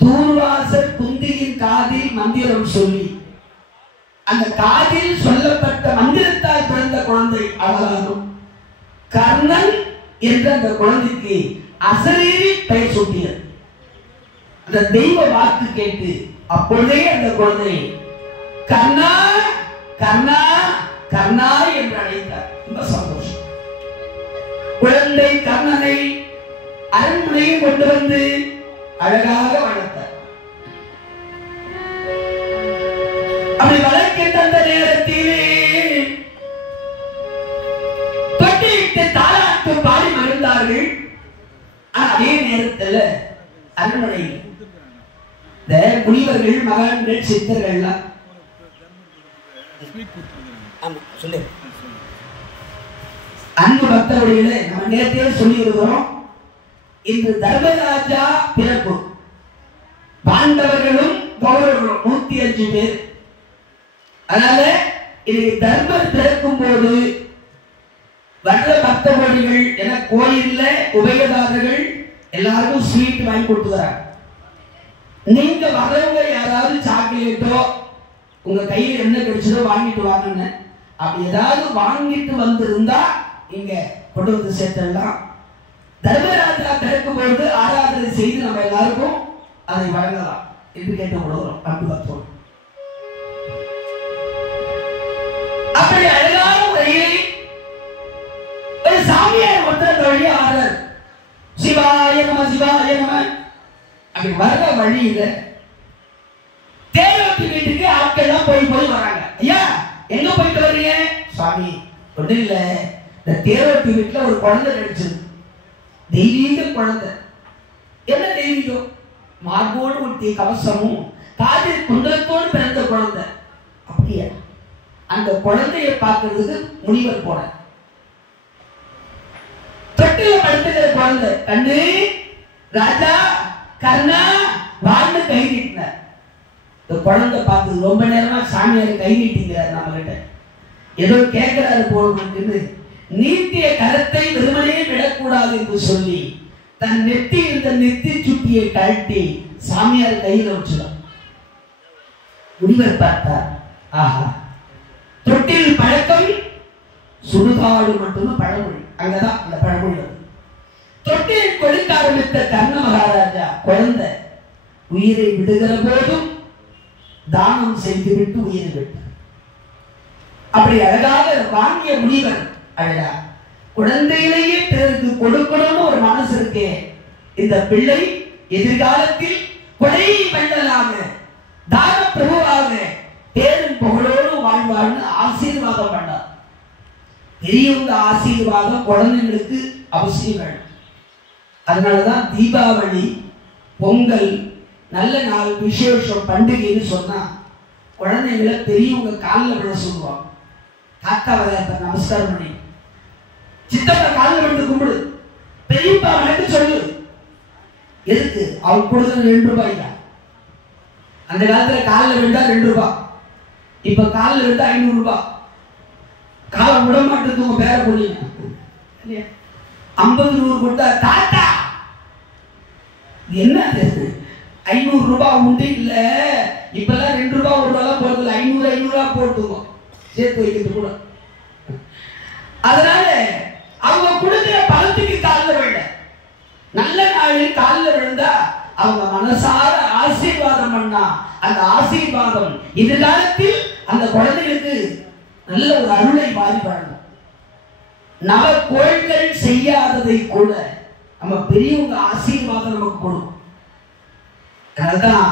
தூர்வாசர் குந்தியின் காதில் மந்திரம் சொல்லி அந்த காதில் சொல்லப்பட்ட மந்திரத்தால் பிறந்த குழந்தை அவளாகும். கர்ணன் என்ற அந்த குழந்தைக்கு அசரீரி பெயர் சூட்டியது. அந்த தெய்வ வாக்கு கேட்டு அப்பொழுதே அந்த குழந்தை கர்ணா கர்ணா கர்ணா என்று அழைத்தார். ரொம்ப சந்தோஷம். குழந்தை கர்ணனை அரண்மனையை கொண்டு வந்து அழகாக வளர்த்தார். அப்படி வளர்க்கின்ற அந்த நேரத்திலே தொட்டியிட்டு தாலாட்டு பாடி மகிழ்ந்தார்கள். அதே நேரத்தில் அரண்மனையில் இந்த முனிவர்கள், மகான்கள், சித்தர்கள் அன்பு பக்தவர்களே, நம்ம நேரத்தையே சொல்லி இருக்கிறோம். இன்று தர்மராஜா பிறப்பு, பாண்டவர்களும் கௌரவர்களும் 105 பேர். அதனால இன்னைக்கு தர்மர் பிறக்கும் போது வர்ற பக்தவர்கள் என கோயில்ல உபயதாரர்கள் எல்லாருக்கும் ஸ்வீட் வாங்கி கொடுத்துறாங்க. நீங்க வரவங்க யாராவது சாக்லேட்டோ உங்க கையில என்ன கிடைச்சதோ வாங்கிட்டு வாங்கன்னு, அப்படி ஏதாவது வாங்கிட்டு வந்திருந்தா இங்க கொண்டு வந்து சேர்த்தலாம். தர்மராஜா பிறக்கும் பொழுது ஆராதனை செய்து நம்ம எல்லாருக்கும் அதை வழங்கலாம் என்று கேட்டுக் கொள்கிறோம். அன்பு பக்தோடு அப்படி அழகான முறையில் ஒரு சாமியார் ஒருத்தர் வழி ஆறார். சிவாய நம சிவாய நம. அப்படி வர்ற வழியில தேரோட்டி வீட்டுக்கு ஆட்கள் எல்லாம் போய் வராங்க. ஐயா, எங்க போயிட்டு வர்றீங்க? சுவாமி, ஒன்றும் இல்ல, இந்த தேரோட்டி வீட்டுல ஒரு குழந்தை கிடைச்சது, தெய்வீக குழந்தை. என்ன தெய்வீகம்? மார்போடு ஒட்டிய கவசமும் காதில் குண்டலத்தோடு பிறந்த குழந்தை. அப்படியா? அந்த குழந்தையை பார்க்கறதுக்கு முனிவர் போன தொட்டில படுத்துக்கிற குழந்தை. கண்ணு ராஜா கர்ணா வாழ்ந்து கை நீட்டினார். இந்த குழந்தை பார்த்து ரொம்ப நேரமா சாமியார் கை நீட்டிக்கிறார். நம்ம கிட்ட ஏதோ கேட்கிறாரு போல நீட்டிய கரத்தை வெறுமனே விடக்கூடாது என்று சொல்லி தன் நெத்தி இந்த நெத்தி சுட்டியை கழட்டி சாமியார் கையில வச்சுதான். முனிவர் பார்த்தார், ஆஹா, தொட்டில் பழக்கம் சுடுகாடு மட்டும் பழமொழி. அங்கதான் அந்த பழமொழி வருது. தொட்டில் கொடுக்க ஆரம்பித்த கர்ண மகாராஜா குழந்தை உயிரை விடுகிற போதும் தானம் செய்துவிட்டு உயிரை விட்டார். அப்படி அழகாக வாங்கிய முனிவர் அழகா குழந்தையிலேயே பிறருக்கு கொடுக்கணும்னு ஒரு மனசு இருக்கே, இந்த பிள்ளை எதிர்காலத்தில் கொடை மண்டலாக தான பிரபுவாக பேரும் புகழோடு வாழ்வார்னு ஆசீர்வாதம் பண்ணார். பெரியவங்க ஆசீர்வாதம் குழந்தைங்களுக்கு அவசியம் வேணும். அதனாலதான் தீபாவளி, பொங்கல், நல்ல நாள், விசேஷம், பண்டிகைன்னு சொன்னா குழந்தைங்களை பெரியவங்க காலில் விழ சொல்லுவாங்க. தாத்தா வர நமஸ்காரம் பண்ணி, சித்தப்பா காலில் விழுந்து கும்பிடு, பெரியப்பா வணக்கம் சொல்லு. எதுக்கு? அவங்க கொடுத்தது 2 ரூபாய் தான். அந்த காலத்துல காலில் விழுந்தா 2 ரூபாய், இப்ப காலில் விழுந்தா 500 ரூபாய். காலை விட மாட்டேது உங்க பேர போனீங்க 50 100 கொடுத்தா தாத்தா என்ன 500 ரூபாய் உண்டு இல்ல. இப்பெல்லாம் 2 ரூபாய் 1 ரூபாய் போறது 500 ரூபாய் போட்டுங்க சேர்த்து வைக்கிறது கூட. அதனால அவங்க கொடுக்கிற பணத்துக்கு காலில் விழ, நல்ல நாளில் காலில் விழுந்தா அவங்க மனசார ஆசீர்வாதம் பண்ணா அந்த ஆசீர்வாதம் எதிர்காலத்தில் அந்த குழந்தைகளுக்கு நல்ல ஒரு அருளை மாறி வழங்கும். நவ கோள்கள் செய்யாததை கூட நம்ம பெரியவங்க ஆசீர்வாதம் நமக்கு கொடுக்கும். அதனால்தான்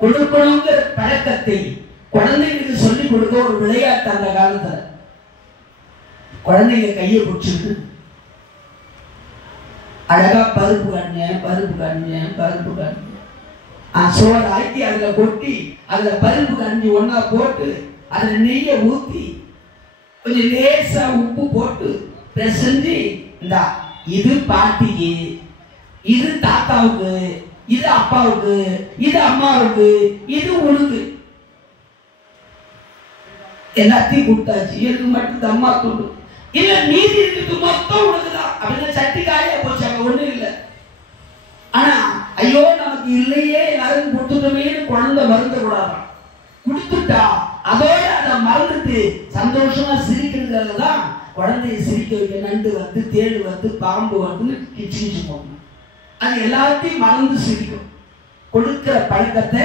கொடுக்கணுங்கிற பழக்கத்தை குழந்தைங்களுக்கு சொல்லிக் கொடுக்க ஒரு விளையாட்டு. அந்த காலத்துல குழந்தைங்க கையை பிடிச்சிட்டு அழகா பருப்பு கண்ணு சோறு ஆக்கி அதுல கொட்டி அதுல பருப்பு கஞ்சி ஒன்னா போட்டு அதுல நெய்ய ஊத்தி கொஞ்சம் லேசா உப்பு போட்டு பிசைஞ்சு, இந்தா இது பாட்டிக்கு, இது தாத்தாவுக்கு, இது அப்பாவுக்கு, இது அம்மாவுக்கு, இது உனக்கு, எல்லாத்தையும் கொடுத்தாச்சு. எனக்கு மட்டும் அம்மா கொண்டு இல்ல மீதி இருக்கிறது மொத்தம் உனக்குதான் அப்படின்னு சட்டி காலியா போச்சு. அங்க ஒண்ணும் இல்லை. ஆனா ஐயோ நமக்கு இல்லையே எல்லாரும் கொடுத்துட்டோமேனு குழந்தை மறந்து கூடாதான். கொடுத்துட்டா அதோட அதை மறந்துட்டு சந்தோஷமா சிரிக்கிறதுதான் குழந்தைய சிரிக்க வைக்க. நண்டு வந்து, தேடு வந்து, பாம்பு வந்து கிச்சு போகணும். அது எல்லாத்தையும் மறந்து சிரிக்கும். கொடுக்கிற பழக்கத்தை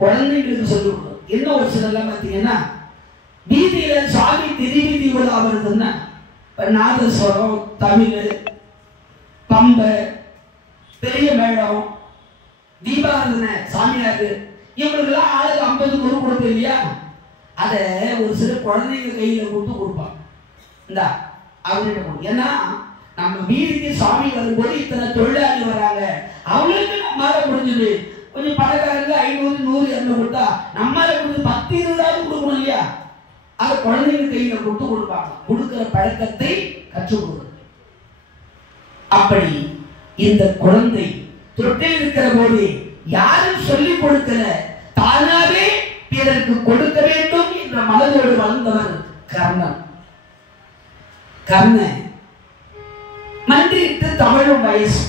குழந்தைங்களுக்கு சொல்லிக் கொடுக்கும். என்ன ஒரு சிலர்லாம் பார்த்தீங்கன்னா வீதியில சாமி திருவீதி விழா வருதுன்னா நாதஸ்வரம், தமிழ், பம்பை, பெரிய மேளம், தீபாராதனை, சாமியாரு, இவங்களுக்கெல்லாம் ஆளுக்கு 50 குரு கொடுப்போம் இல்லையா? அதை ஒரு சில குழந்தைங்க கையில கொடுப்பாங்க. இந்தா அவங்ககிட்ட கொடுக்கும். ஏன்னா நம்ம வீட்டுக்கு சாமி வரும்போது இத்தனை தொழிலாளி வராங்க, அவங்களுக்கு நம்மளால முடிஞ்சது. கொஞ்சம் பணக்காரங்க 500 100 200 கொடுத்தா நம்மளால முடிஞ்சது 10 20 கொடுக்கணும் இல்லையா? அதை குழந்தைங்க கையில கொடுப்பாங்க. கொடுக்கிற பழக்கத்தை கற்றுக் கொடுக்கும். அப்படி இந்த குழந்தை தொட்டில் இருக்கிற போது யாரும் சொல்லிக் கொடுக்கல, தானாவே பிறருக்கு கொடுக்க வேண்டும் என்ற மனதோடு வளர்ந்தவர் கர்ணன். கர்ணன் மன்றிட்டு தமிழும் வயசு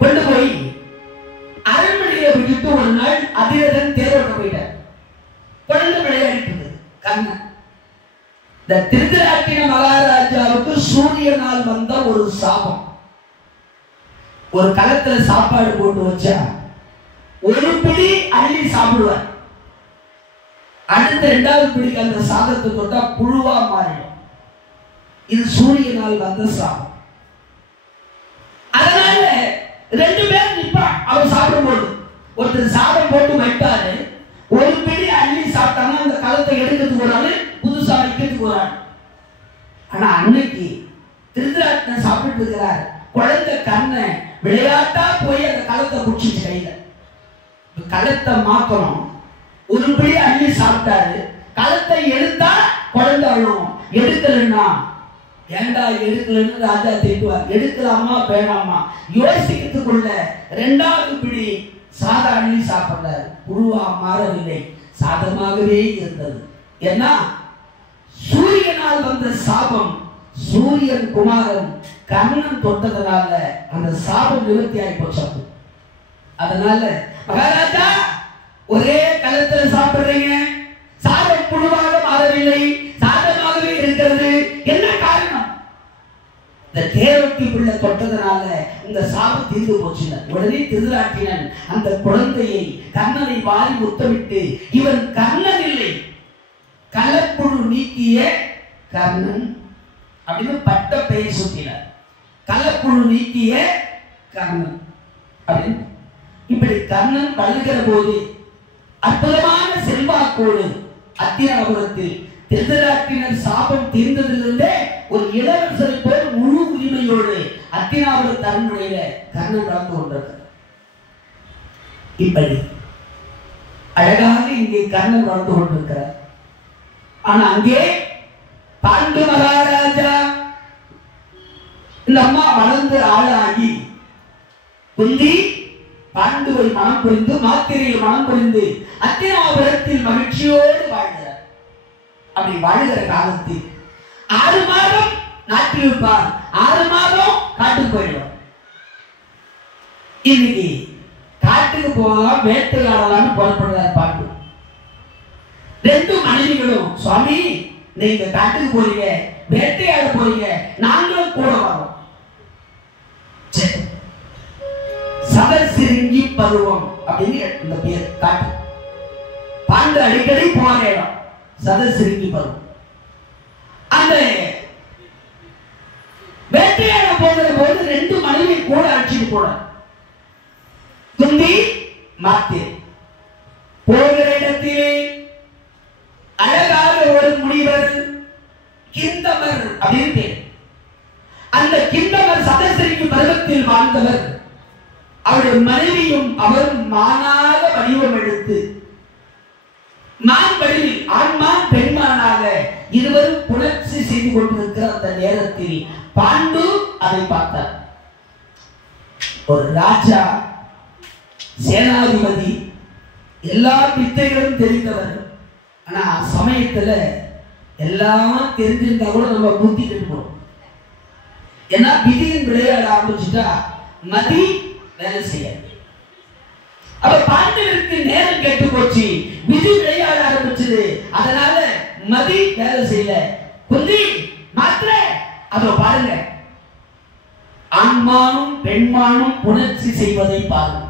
கொண்டு போய் அரண்மனையை விட்டுட்டு ஒரு நாள் அதிரதன் தேரோட்ட போயிட்டார். குழந்தை விளையாடிட்டு கர்ணன். இந்த திருதராட்டின மகாராஜாவுக்கு சூரியனால் வந்த ஒரு சாபம். ஒரு களத்துல சாப்பாடு போட்டு வச்சா ஒரு பிடி அள்ளி சாப்பிடுவார். அடுத்த 2வது பிடிக்கு அந்த சாதத்தை தொட்டா புழுவா மாறிடும். இது சூரியனால் வந்த சாபம். அதனால 2 பேர் நிப்பா. அவர் சாப்பிடும்போது ஒருத்தர் சாதம் போட்டு வைப்பாரு, ஒரு பிடி அள்ளி சாப்பிட்டாங்கன்னா அந்த களத்தை எடுக்கிறதுக்கு ஒரு ஆளு, புதுசா வைக்கிறதுக்கு ஒரு ஆளு. ஆனா அன்னைக்கு திருதராட்டின சாப்பிட்டு இருக்கிறார். குழந்தை கண்ணன் விளையாட்டா போய் அந்த களத்தை பிடிச்சிச்சு கையில. களத்தை மாத்தணும். ஒரு பிடி அள்ளி சாப்பிட்டாரு. களத்தை எடுத்தா குழந்தை அழும், எடுக்கலன்னா ஏண்டா எடுக்கலன்னு ராஜா திட்டுவார். எடுக்கலாமா வேணாமா யோசிக்கிறதுக்குள்ள 2வது பிடி சாதா அள்ளி சாப்பிடுறாரு. புழுவா மாறவில்லை, சாதமாகவே இருந்தது. ஏன்னா சூரியனால் வந்த சாபம் சூரியன் குமாரன் கர்ணன் தொட்டதனால அந்த சாபம் நிவர்த்தி ஆகி போச்சு. அதனால மகாராஜா ஒரே களத்துல சாப்பிடுறீங்க, சாதம் புழுவாக மாறவில்லை, சாதமாகவே இருக்கிறது. என்ன காரணம்? இந்த தேரோட்டி பிள்ளை தொட்டதனால இந்த சாபம் தீர்ந்து போச்சு. உடனே திருதராட்டினன் அந்த குழந்தையை கர்ணனை வாரி முத்தமிட்டு, இவன் கர்ணன் இல்லை, களப்புழு நீக்கிய கர்ணன் அப்படின்னு பட்ட பெயர் சூட்டினார். களப்புழு நீக்கிய கர்ணன் அப்படின்னு. இப்படி கர்ணன் வளர்கிற போது அற்புதமான செல்வாக்கோடு அத்தியாபுரத்தில் திருதராட்டினர் சாபம் தீர்ந்ததிலிருந்தே ஒரு இளவரசரை போல் முழு உரிமையோடு அத்தினாபுரம் தரமுறையில கர்ணன் கலந்து கொண்டிருக்கிறார். இப்படி அழகாக இங்கே கர்ணன் வளர்ந்து கொண்டிருக்கிறார். ஆனா அங்கே பாண்டு மகாராஜா இந்த அம்மா வளர்ந்து ஆளாகி குந்தி பாண்டுவை மனம் புரிந்து மாத்திரையில் மனம் புரிந்து அத்தினாபுரத்தில் மகிழ்ச்சியோடு வாழ்கிறார். அப்படி வாழ்கிற காலத்தில் 6 மாதம் நாட்டில் இருப்பார், 6 மாதம் காட்டுக்கு போயிடுவார். இன்னைக்கு காட்டுக்கு போகலாம் வேட்டையாடலாம்னு புறப்படுறார் பாண்டு. 2 மனைவிகளும் சுவாமி நீங்க காட்டுக்கு போறீங்க, வேட்டையாட போறீங்க, நாங்களும் கூட வரோம். சதசிருங்கி பருவம் அப்படின்னு இந்த பேர் காட்டு. பாண்டு அடிக்கடி போற இடம் சதசிருங்கி பருவம். அந்த வேட்டையாட போகிற போது 2 மனைவி கூட அழைச்சிட்டு போன குந்தி மாத்தே போகிற இடத்திலே அழகாக ஒரு முனிவர் கிந்தமர் அப்படின்னு அந்த கிந்தமர் சதசிருங்கி பருவத்தில் வாழ்ந்தவர். அவருடைய மனைவியும் அவரும் மானாக வடிவம் எடுத்து மான் வடிவில் ஆண்மான் பெண்மானாக இருவரும் புணர்ச்சி செய்து கொண்டிருக்கிற அந்த நேரத்தில் பாண்டு அதை பார்த்தார். ஒரு ராஜா சேனாதிபதி எல்லா வித்தைகளும் தெரிந்தவர். ஆனா சமயத்துல எல்லாம் தெரிஞ்சிருந்தா கூட நம்ம புத்தி கெட்டுப்போம். ஏன்னா விதியின் விளையாட ஆரம்பிச்சுட்டா மதி வேலை செய்யாது. அப்ப பாண்டவருக்கு நேரம் கெட்டு போச்சு, விதி விளையாட ஆரம்பிச்சது. அதனால மதி வேலை செய்யல. குந்தி மாத்திர அதோ பாருங்க, ஆண்மானும் பெண்மானும் புணர்ச்சி செய்வதை பாருங்க.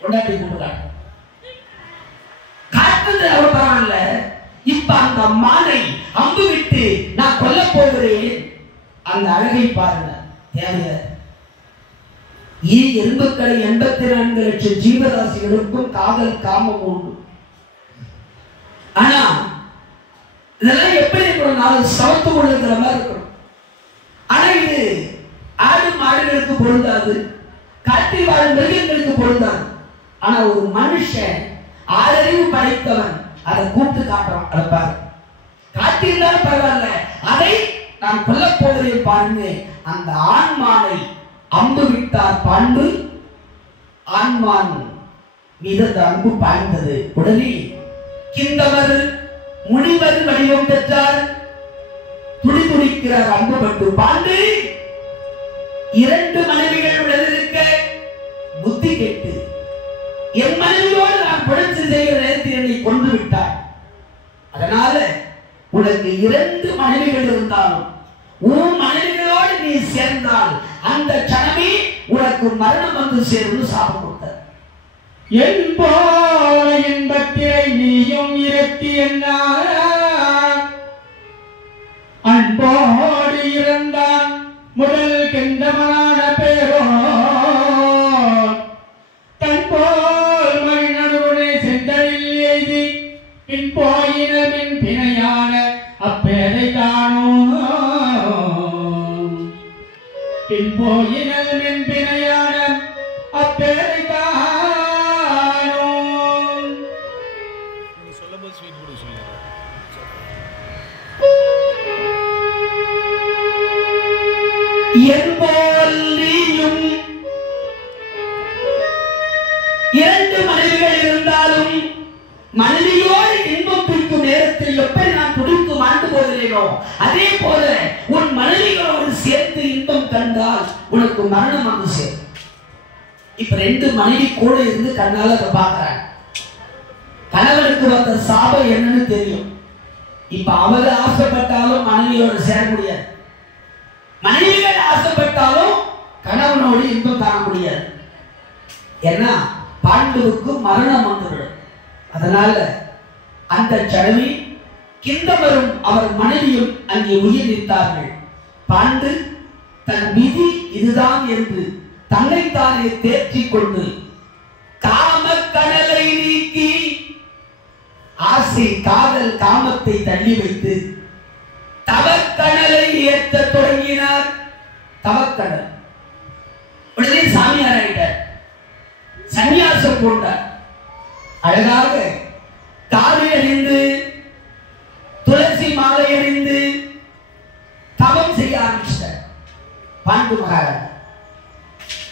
கொண்டாடி கூப்பிடுறாங்க. காட்டுறது அவர் பரவாயில்ல, இப்ப அந்த மானை அம்பு விட்டு நான் கொல்ல போகிறேன். அந்த அழகை பாருங்க. தேவையா எறும்புக்களை 84 லட்சம் ஜீவராசிகளுக்கும் காதல் காமம் உண்டு. ஆனா இதெல்லாம் எப்படி இருக்கணும், சவத்து கொள்ளுங்கிற மாதிரி இருக்கணும். ஆனா இது ஆடு மாடுகளுக்கு பொருந்தாது, காட்டில் வாழும் மிருகங்களுக்கு பொருந்தாது. ஆனா ஒரு மனுஷன் ஆறறிவு படைத்தவன் அதை கூப்பிட்டு காட்டுறான். அதை பாரு, காட்டியிருந்தாலும் பரவாயில்ல, அதை நான் கொல்ல போகிறேன் பாருங்க. அந்த ஆண்மானை அம்பு விட்டார் பாண்டு. ஆண்மான் மீது அந்த அம்பு பாய்ந்தது. உடனே கிந்தவர் முனிவர் வடிவம் பெற்றார். துடி துடிக்கிறார் அம்பு பட்டு. பாண்டு 2 மனைவிகள் உடனிருக்க புத்தி கெட்டு என் மனைவியோடு நான் புணர்ச்சி செய்கிற நேரத்தில் என்னை கொண்டு விட்டார். அதனால உனக்கு 2 மனைவிகள் இருந்தாலும் உன் மனைவிகளோடு நீ சேர்ந்தால் அந்த கணமே உனக்கு மரணம் வந்து சேரும் சாபம் கொடுத்தார். என் போல இன்பத்தை நீயும் இரத்தி என்ன அன்போடு இருந்தான் முதல் கெண்டமான பேரோ தன் போல் மணி நடுவுனை செந்தலில் எய்தி பின் போயினமின் பிணையான அப்பேரை காணோம். பின் போயினமின் பிணையான அப்பேரை காணோம். சொல்லும்போது ஸ்வீட் கூட சொல்லுங்க. என்போல் நீயும் 2 மனைவிகள் இருந்தாலும் மனைவியோடு இன்பம் பிடிக்கும் நேரத்தில் எப்படி நான் துடித்து மாண்டு போகிறேனோ அதே போல உன் மனைவிகளோடு சேர்த்து இன்பம் கண்டால் உனக்கு மரணம் வந்து சேரும். இப்ப 2 மனைவி கூட இருந்து கண்ணால அதை பார்க்கிறாங்க. கணவனுக்கு வந்த சாபம் என்னன்னு தெரியும். இப்ப அவங்க ஆசைப்பட்டாலும் மனைவியோடு சேர முடியாது, மனைவிகள் ஆசைப்பட்டாலும் கணவனோடு இன்பம் காண முடியாது. ஏன்னா பாண்டுவுக்கு மரணம் வந்துவிடும். அதனால அந்த சடவி கிந்தவரும் அவர் மனைவியும் அங்கே உயிர் நீத்தார்கள். பாண்டு தன் விதி இதுதான் என்று தன்னைத்தானே தேற்றிக் கொண்டு காம கடலை நீக்கி ஆசை காதல் காமத்தை தள்ளி வைத்து தவக்கடலை ஏற்ற தவக்கடல். உடனே சாமியார் ஆயிட்டார், சன்னியாசம் போட்டார். அழகாக தாலி அணிந்து துளசி மாலை அணிந்து தவம் செய்ய ஆரம்பிச்சார். பாண்டு மகாராஜா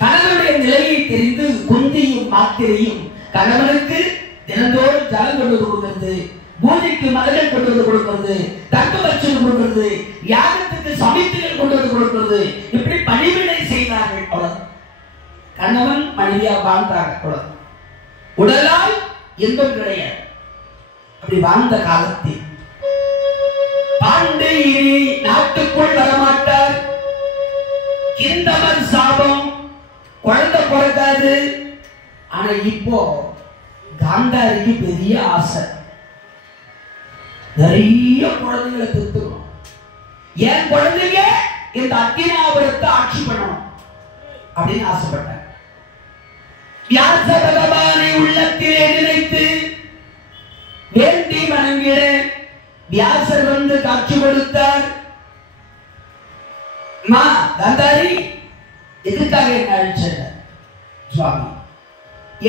கணவனுடைய நிலையை தெரிந்து குந்தியும் மாத்திரையும் கணவனுக்கு தினந்தோறும் ஜலம் கொண்டு கொடுக்கிறது, பூஜைக்கு மலர்கள் கொண்டு வந்து கொடுக்கிறது, தர்க்கபட்சம் கொடுக்கிறது, யாகத்துக்கு சமைத்துகள் கொண்டு வந்து கொடுக்கிறது, இப்படி பணிவிடை செய்தார்கள். அவ்வளவு கணவன் மனைவியா வாழ்ந்தாங்க. அவ்வளவு உடலால் இன்பம் கிடையாது. அப்படி வாழ்ந்த காலத்தில் பாண்டு இனி நாட்டுக்குள் வரமாட்டார், கிந்தமன் சாபம், குழந்தை பிறக்காது. ஆனா இப்போ காந்தாரிக்கு பெரிய ஆசை, நிறைய குழந்தைகளை பெற்றுக்கணும். என் குழந்தைங்க இந்த அத்தினாபுரத்தை ஆட்சி பண்ணணும் அப்படின்னு ஆசைப்பட்டார். வியாச பகவானை உள்ளத்திலே நினைத்து வேண்டி வணங்கிட வியாசர் வந்து காட்சி கொடுத்தார். மா காந்தாரி, எதுக்காக என்ன அழைச்ச? சுவாமி,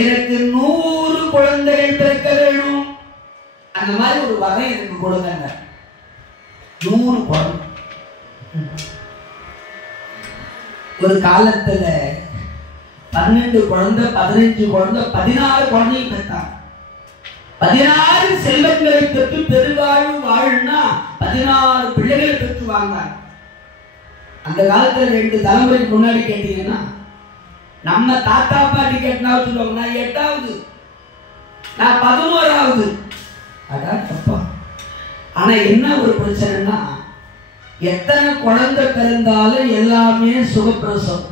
எனக்கு 100 குழந்தைகள் பிறக்க வேணும், அந்த மாதிரி ஒரு வகை எனக்கு கொடுங்க. 100 குழந்தை. ஒரு காலத்துல 12 குழந்தை, 15 குழந்தை, 16 குழந்தை பெற்றாங்க. 16 செல்வங்களை பெற்று பெருவாழ்வு வாழணும்னா 16 பிள்ளைகளை பெற்று வாழ்ந்தாங்க. அந்த காலத்துல 2 தலைமுறைக்கு முன்னாடி கேட்டீங்கன்னா, நம்ம தாத்தா பாட்டி கேட்டா சொல்லுவாங்க, நான் 8வது, நான் 11வது. அதான் தப்பா. ஆனா என்ன ஒரு பிரச்சனைனா, எத்தனை குழந்தை பிறந்தாலும் எல்லாமே சுகப்பிரசவம்,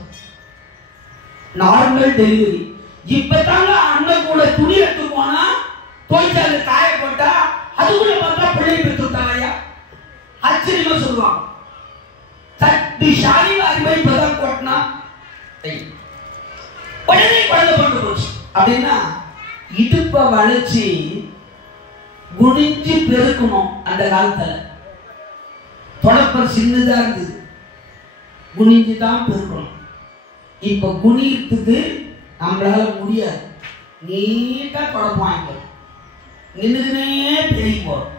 நார்மல் டெலிவரி. இப்பதாங்க அண்ணன் கூட துணி எடுத்து போனா தோய்ச்சால காய போட்டா அதுக்குள்ள பார்த்தா பிள்ளை பெற்றுட்டாங்கய்யா, ஆச்சரியமா சொல்லுவாங்க. சட்டி ஷாலி அறிவை இப்பதான் போட்டனா உடனே குழந்தை கொண்டு போச்சு. அப்படின்னா இடுப்பை வளைச்சி குனிஞ்சு பெருக்கணும். அந்த காலத்துல தொடப்பம் சின்னதா இருந்தது, குனிஞ்சு தான் பெருக்கணும். இப்ப குனியத்துக்கு நம்மளால முடியாது, நீட்டா தொடப்பம் வாங்கிக்கணும், நின்றுனே பெருகி போறோம்.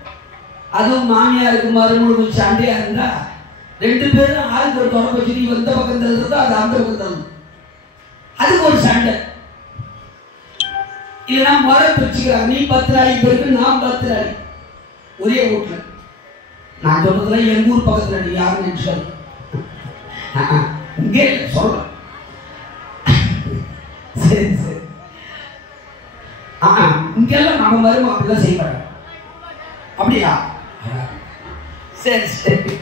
அதுவும் மாமியாருக்கு மருமகளுக்கு சண்டையா இருந்தா 2 பேரும் ஆளுக்கு ஒரு தொடப்ப வச்சு இந்த பக்கம் தள்ளுறது, அது அந்த பக்கம் தள்ளு, அதுக்கு ஒரு சண்டை. இல்லைன்னா முறை பிரிச்சுக்கிறாங்க, நீ 10 நாளைக்கு பிறகு நான் 10 நாளைக்கு ஒரே வீட்டுல. நான் சொன்னதுல எங்க ஊர் பக்கத்துல நீ யாரும் நினைச்சாரு இங்கே சொல்றேன். சரி சரி, இங்கெல்லாம் நம்ம மரும அப்படிதான் செய்வாங்க. அப்படியா? சரி சரி.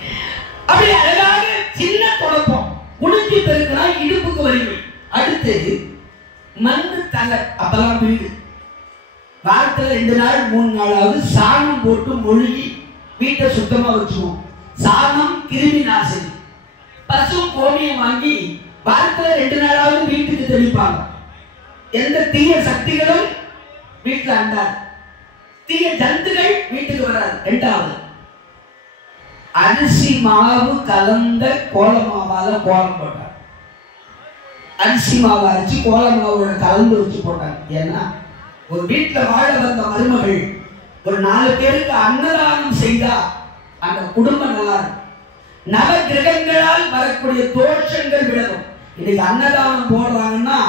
அப்படி அழகாக சின்ன தொடப்பம் குடிஞ்சு பெருக்கினா இடுப்புக்கு வலிமை. அடுத்து மண்ணு தலை, அப்பெல்லாம் வீடு வாரத்தில் 2 நாள் 3 நாளாவது சாணம் போட்டு மொழிகி வீட்டை சுத்தமா வச்சுக்குவோம். சாணம் கிருமி நாசினி, பசு கோமியம் வாங்கி வாரத்தில் 2 நாளாவது வீட்டுக்கு தெளிப்பாங்க. எந்த தீய சக்திகளும் வீட்டில் அண்டாது, தீய ஜந்துகள் வீட்டுக்கு வராது. 2வது அரிசி மாவு கலந்த கோல மாவால கோலம் போட்டாங்க. அரிசி மாவு அரைச்சி கோல மாவோட கலந்து வச்சு போட்டாங்க. ஏன்னா ஒரு வீட்டுல வாழ வந்த மருமகள் ஒரு 4 பேருக்கு அன்னதானம் செய்தா அந்த குடும்பம் நல்லா இருக்கும். நவ கிரகங்களால் வரக்கூடிய தோஷங்கள் விலகும். இன்னைக்கு அன்னதானம் போடுறாங்கன்னா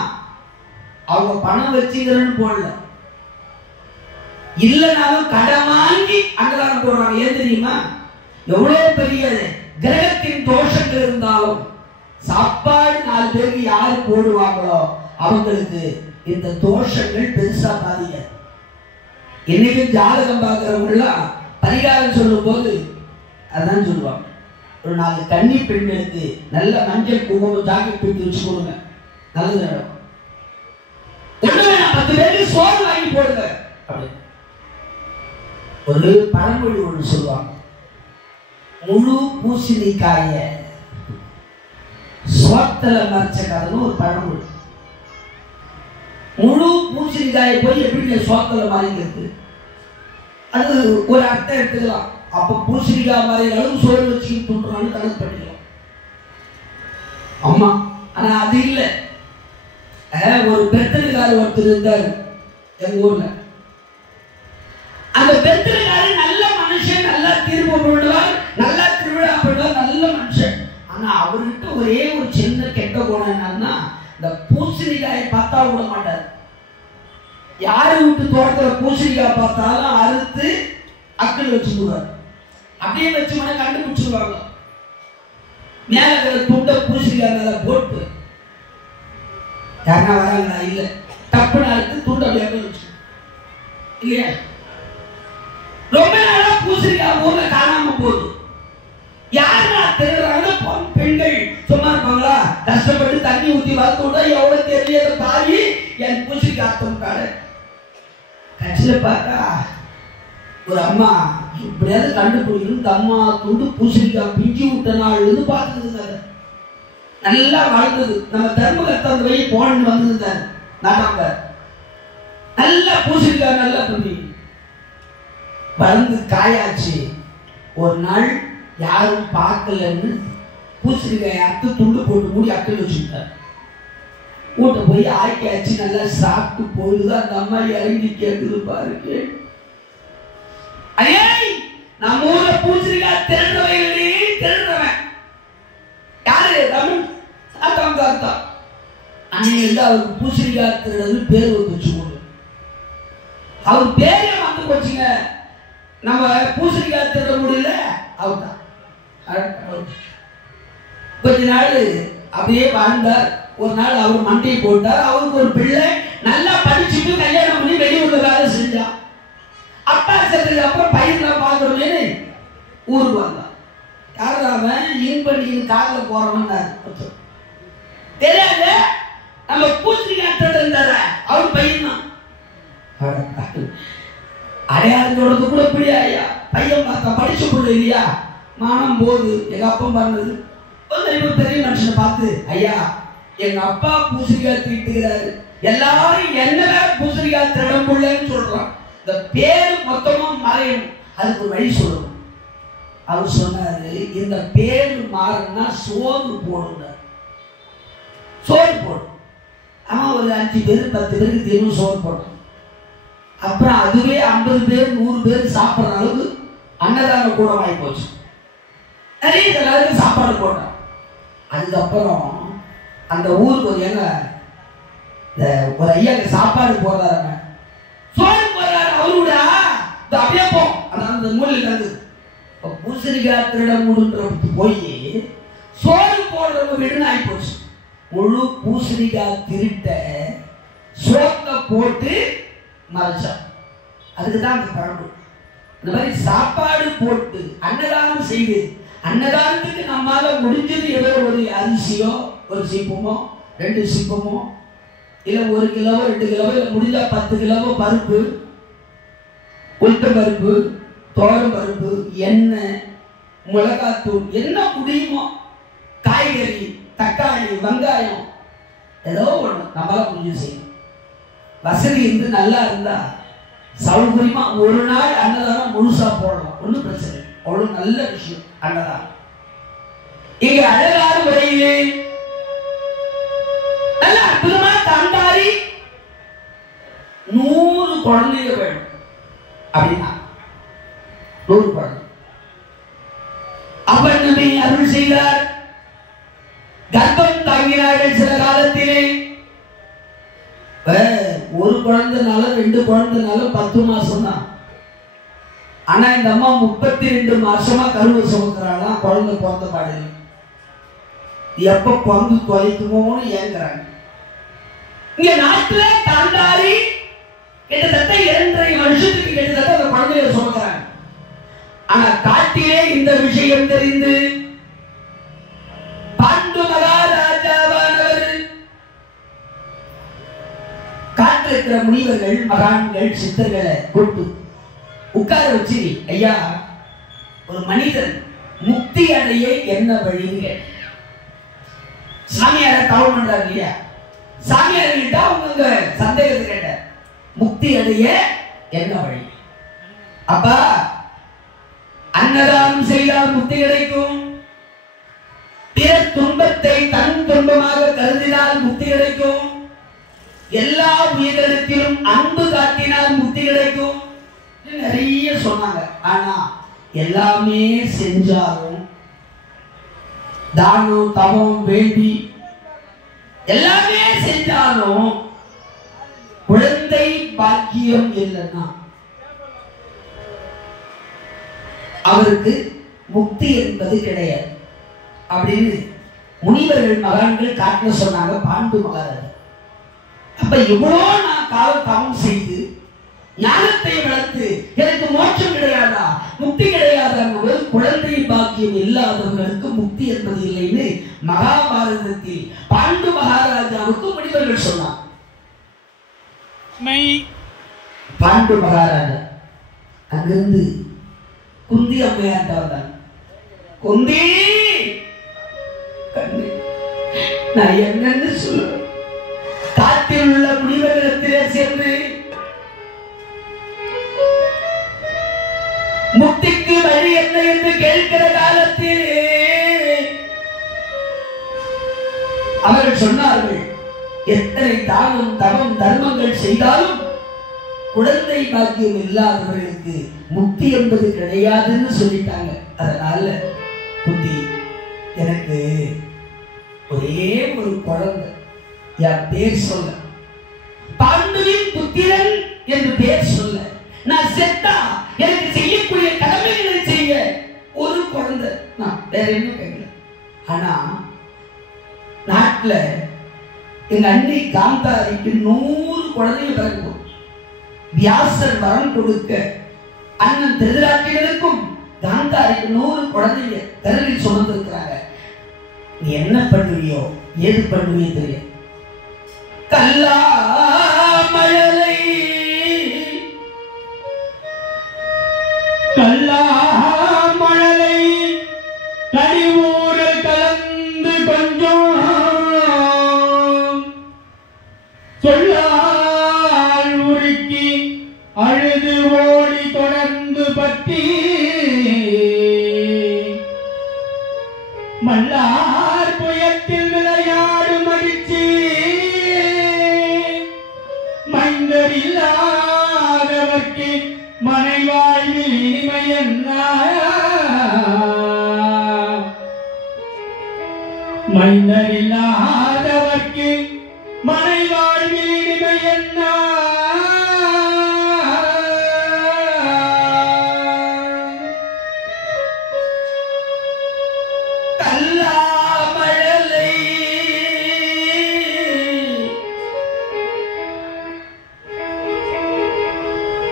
அவங்க பணம் வச்சுக்கிறன்னு போடல, இல்லைனாலும் கடன் வாங்கி அன்னதானம் போடுறாங்க. ஏன் தெரியுமா? எவ்வளவு பெரிய கிரகத்தின் தோஷங்கள் இருந்தாலும் சாப்பாடு 4 பேருக்கு யாரு போடுவாங்களோ அவங்களுக்கு இந்த தோஷங்கள் பெருசா பாதிக்க. இன்னைக்கு ஜாதகம் பார்க்கிறவங்கலாம் பரிகாரம் சொல்லும் போது அதான் சொல்லுவாங்க, ஒரு 4 கன்னி பெண்களுக்கு நல்ல மஞ்சள் குங்குமம் ஜாக்கெட் பிடித்து வச்சு கொடுங்க, நல்லது நடக்கும். 10 பேருக்கு சோறு வாங்கி போடுங்க. ஒரு பழமொழி ஒன்று சொல்லுவாங்க, முழு பூசணிக்காய சோத்தல மறைச்ச கதைன்னு ஒரு பழமொழி. முழு பூசணிக்காயை போய் எப்படி சோத்தல மறைக்கிறது? அது ஒரு அர்த்தம் எடுத்துக்கலாம். அப்ப பூசணிக்காய் மறைய அளவு சோறு வச்சு தூண்டுறான்னு கணக்கு பண்ணிக்கலாம். அம்மா. ஆனா அது இல்லை. ஒரு பெருத்தலுக்காரர் ஒருத்தர் இருந்தார் எங்க ஊர்ல. அந்த பெருத்தலுக்காரர் நல்ல மனுஷன், நல்லா தீர்ப்பு பண்ணுவார், நல்லா திருவிழா பண்ணுவார், நல்ல மனுஷன். ஆனா அவர்கிட்ட ஒரே ஒரு சின்ன கெட்ட குணம் என்னன்னா, இந்த பூசணிக்காயை பார்த்தா விட மாட்டார். யாரு விட்டு தோட்டத்துல பூசணிக்காய் பார்த்தாலும் அறுத்து அக்கல் வச்சுடுவார். அப்படியே வச்சு கண்டுபிடிச்சிருவாங்க. மேல துண்ட பூசணிக்காய் மேல போட்டு யாரா வராங்களா இல்ல தப்புன்னு அறுத்து துண்ட அப்படியே வச்சு இல்லையா. ரொம்ப நாளா பூசணிக்காய் ஊர்ல காணாம போகுது. யாரா திருடுறாங்க? பெண்கள் சும்மா இருப்பாங்களா? கஷ்டப்பட்டு தண்ணி ஊத்தி வளர்த்து விட்டா எவ்வளவு தெரியல பாவி என் பூசணிக்காய் அர்த்தம் காடு. கட்சியில பார்த்தா ஒரு அம்மா இப்படியாவது கண்டுபிடிக்கணும், அம்மா துண்டு பூசணிக்காய் பிஞ்சு விட்ட நாள் பார்த்துருந்தாரு. நல்லா வளர்ந்தது. நம்ம தர்மகர்த்தா அந்த வழி போனன்னு வந்திருந்தாரு. நாட்டாங்க நல்லா பூசணிக்காய் நல்லா பண்ணி வளர்ந்து காயாச்சு. ஒரு நாள் யாரும் பார்க்கலன்னு பூசணிக்காய் அறுத்து துண்டு போட்டு மூடி அக்கல் வச்சுட்டார். வீட்டை போய் ஆக்கியாச்சு, நல்லா சாப்பிட்டு போயிடுது. அந்த அம்மா இறங்கி கேட்குது பாருங்க, ஐயே நம்ம ஊர்ல பூசணிக்காய் திருடுறவங்களே திருடுறவன் யாரு? தமிழ் அர்த்தம். அன்னைக்கு அவருக்கு பூசணிக்காய் திருடுறது பேர் வச்சு அவர் பேரே வந்து போச்சுங்க. நம்ம பூசணிக்காய் திருட முடியல அவர் தான். கொஞ்ச நாள் அப்படியே வாழ்ந்தார். ஒரு நாள் அவர் மண்டையை போட்டார். அவருக்கு ஒரு பிள்ளை நல்லா படிச்சுட்டு கல்யாணம் பண்ணி வெளியூர்ல வேலை செஞ்சான். அப்பா செத்ததுக்கு அப்புறம் பையன் பார்க்கணுமே ஊருக்கு வந்தான். யாராவன் இன்பண்ணியின் காலில் போறவன் தெரியாது. நம்ம பூசணிக்காய் திருட அவர் பையன் தான். அடையாளத்தோடது கூட பிடியா பையன் பார்த்தா படிச்ச பிள்ளை இல்லையா, மானம் போது எங்க அப்பா பண்ணது பெரிய மனுஷனை பார்த்து, ஐயா எங்க அப்பா பூசணிக்காய் திருட்டுகிறாரு, எல்லாரும் என்ன பூசணிக்காய் திருட முடியலன்னு சொல்றான். இந்த பேரு மொத்தமா மறையணும், அதுக்கு ஒரு வழி சொல்லணும். அவர் சொன்னாரு, இந்த பேரு மாறணும்னா சோறு போடணும். சோறு போடும். அவன் ஒரு 5 பேர் 10 பேருக்கு தினம் சோறு போடணும். அப்புறம் அதுவே 50 பேர் 100 பேர் சாப்பிட்ற அளவுக்கு அன்னதான கூடம் ஆகி போச்சு. நிறைய எல்லாருக்கும் சாப்பாடு போட்டான். அதுக்கப்புறம் அந்த ஊருக்கு ஒரு ஏங்க ஒரு ஐயா சாப்பாடு போடுறாங்க, சோறு போடுறாரு. அவரோட அப்படியே போ அந்த மூலையில் இருந்து பூசணிக்காய் திருட முடின்றது போய் சோறு போடுறவங்க விடுன்னு ஆகி போச்சு. முழு பூசணிக்காய் திருட்ட சோத்தை போட்டு மறைச்சான். அதுக்கு தான் அந்த பழம்பு. இந்த மாதிரி சாப்பாடு போட்டு அன்னதானம் செய்து, அன்னதானத்துக்கு நம்மால முடிஞ்சது ஏதோ ஒரு அரிசியோ ஒரு சிப்பமோ 2 சிப்பமோ இல்லை 1 கிலோவோ 2 கிலோவோ இல்லை முடிஞ்சா 10 கிலோவோ பருப்பு, உளுத்த பருப்பு, தோரம் பருப்பு, எண்ணெய், மிளகாத்தூள், என்ன முடியுமோ காய்கறி, தக்காளி, வெங்காயம், ஏதோ ஒன்று நம்மளால முடிஞ்சு செய்யணும். வசதி இருந்து நல்லா இருந்தா சௌகரியமா ஒரு நாள் அன்னதானம் முழுசா போடலாம், ஒன்றும் பிரச்சனை இல்லை. அவ்வளவு நல்ல விஷயம் அன்னதானம். இங்க அழகான முறையிலே நல்ல அற்புதமா தாண்டாரி 100 குழந்தைங்க வேணும் அப்படின்னா 100 குழந்தை அவர் நம்மை அருள் செய்தார். கர்ப்பம் தாங்கினார்கள் சில காலத்திலே. ஒரு குழந்தைனால 2 குழந்தைனால 10 மாசம் தான். ஆனா இந்த அம்மா 32 மாசமா கருவை சுமக்கிறாங்க. குழந்தை பிறந்த பாடல எப்ப பிறந்து தொலைக்குமோன்னு ஏங்குறாங்க. இங்க நாட்டுல தாண்டாரி கிட்டத்தட்ட 2.5 வருஷத்துக்கு கிட்டத்தட்ட அந்த குழந்தைய சுமக்கிறாங்க. ஆனா காட்டிலே இந்த விஷயம் தெரிந்து பாண்டு மகாராஜாவானவர் காட்டில் இருக்கிற முனிவர்கள், மகான்கள், சித்தர்களை கூட்டு உட்கார வச்சு, ஐயா ஒரு மனிதன் முக்தி அடைய என்ன வழிங்க? சாமியார தவறு பண்றாரு இல்லையா, சாமியார் கிட்ட அவங்க சந்தேகத்தை கேட்ட முக்தி அடைய என்ன வழி? அப்பா அன்னதானம் செய்தால் முக்தி கிடைக்கும், பிற துன்பத்தை தன் குடும்பமாக கருதினால் முக்தி கிடைக்கும். எல்லா உயிரினத்திலும் அன்பு காட்டினால் முக்தி கிடைக்கும். நிறைய சொன்னாங்க. ஆனா எல்லாமே செஞ்சாலும் தானம் தவம் வேண்டி எல்லாமே செஞ்சாலும் குழந்தை பாக்கியம் இல்லைன்னா அவருக்கு முக்தி என்பது கிடையாது அப்படின்னு முனிவர்கள் மகான்கள் காட்ட சொன்னாங்க. பாண்டு மகாராஜா அப்ப இவ்வளோ நான் தவம் செய்து ஞானத்தை வளர்த்து எனக்கு மோட்சம் கிடையாதா, முக்தி கிடையாதா? குழந்தை பாக்கியம் இல்லாதவர்களுக்கு முக்தி என்பது இல்லைன்னு மகாபாரதத்தில் பாண்டு மகாராஜாவுக்கு முனிவர்கள் சொன்னார். பாண்டு மகாராஜா அங்கிருந்து குந்தி அம்மையார் வந்தாங்க. குந்தி, நான் என்னன்னு சொல்லுவேன்? காட்டில் உள்ள முனிவர்களிடத்திலே சென்று முக்திக்கு வழி என்ன என்று கேட்கிற காலத்தில் அவர்கள் சொன்னார்கள், எத்தனை தானம் தவம் தர்மங்கள் செய்தாலும் குழந்தை பாக்கியம் இல்லாதவர்களுக்கு முக்தி என்பது கிடையாதுன்னு சொல்லிட்டாங்க. அதனால குந்தி, எனக்கு ஒரே ஒரு குழந்தை, என் பேர் சொல்ல பாண்டுவின் புத்திரன் என்று பேர் சொல்ல, நான் செத்தா எனக்கு செய்யக்கூடிய கடமைகளை செய்ய ஒரு குழந்தை, நான் வேற என்ன கேட்கல. ஆனா நாட்டுல எங்க அண்ணி காந்தாரிக்கு 100 குழந்தைங்க பிறக்கும். வியாசர் வரம் கொடுக்க அண்ணன் திருதராட்டிகளுக்கும் காந்தாரிக்கு 100 குழந்தைங்க கருவில் சுமந்திருக்கிறாங்க. நீ என்ன பண்ணுவியோ ஏது பண்ணுவியோ தெரியும். கல்லா மழலை கல்லா மழலை கனிவூரில் கலந்து கொஞ்சம் சொல்லால் உருக்கி அழுது ஓடி தொடர்ந்து பற்றி மல்லார் புயத்தில் விளையாடு மகிழ்ச்சி மைந்தர் இல்லாதவர்க்கு மனைவாழ்வில் இனிமை என்ன, மைந்தர் இல்லாதவர்க்கு மனைவாழ்வில் இனிமை என்ன.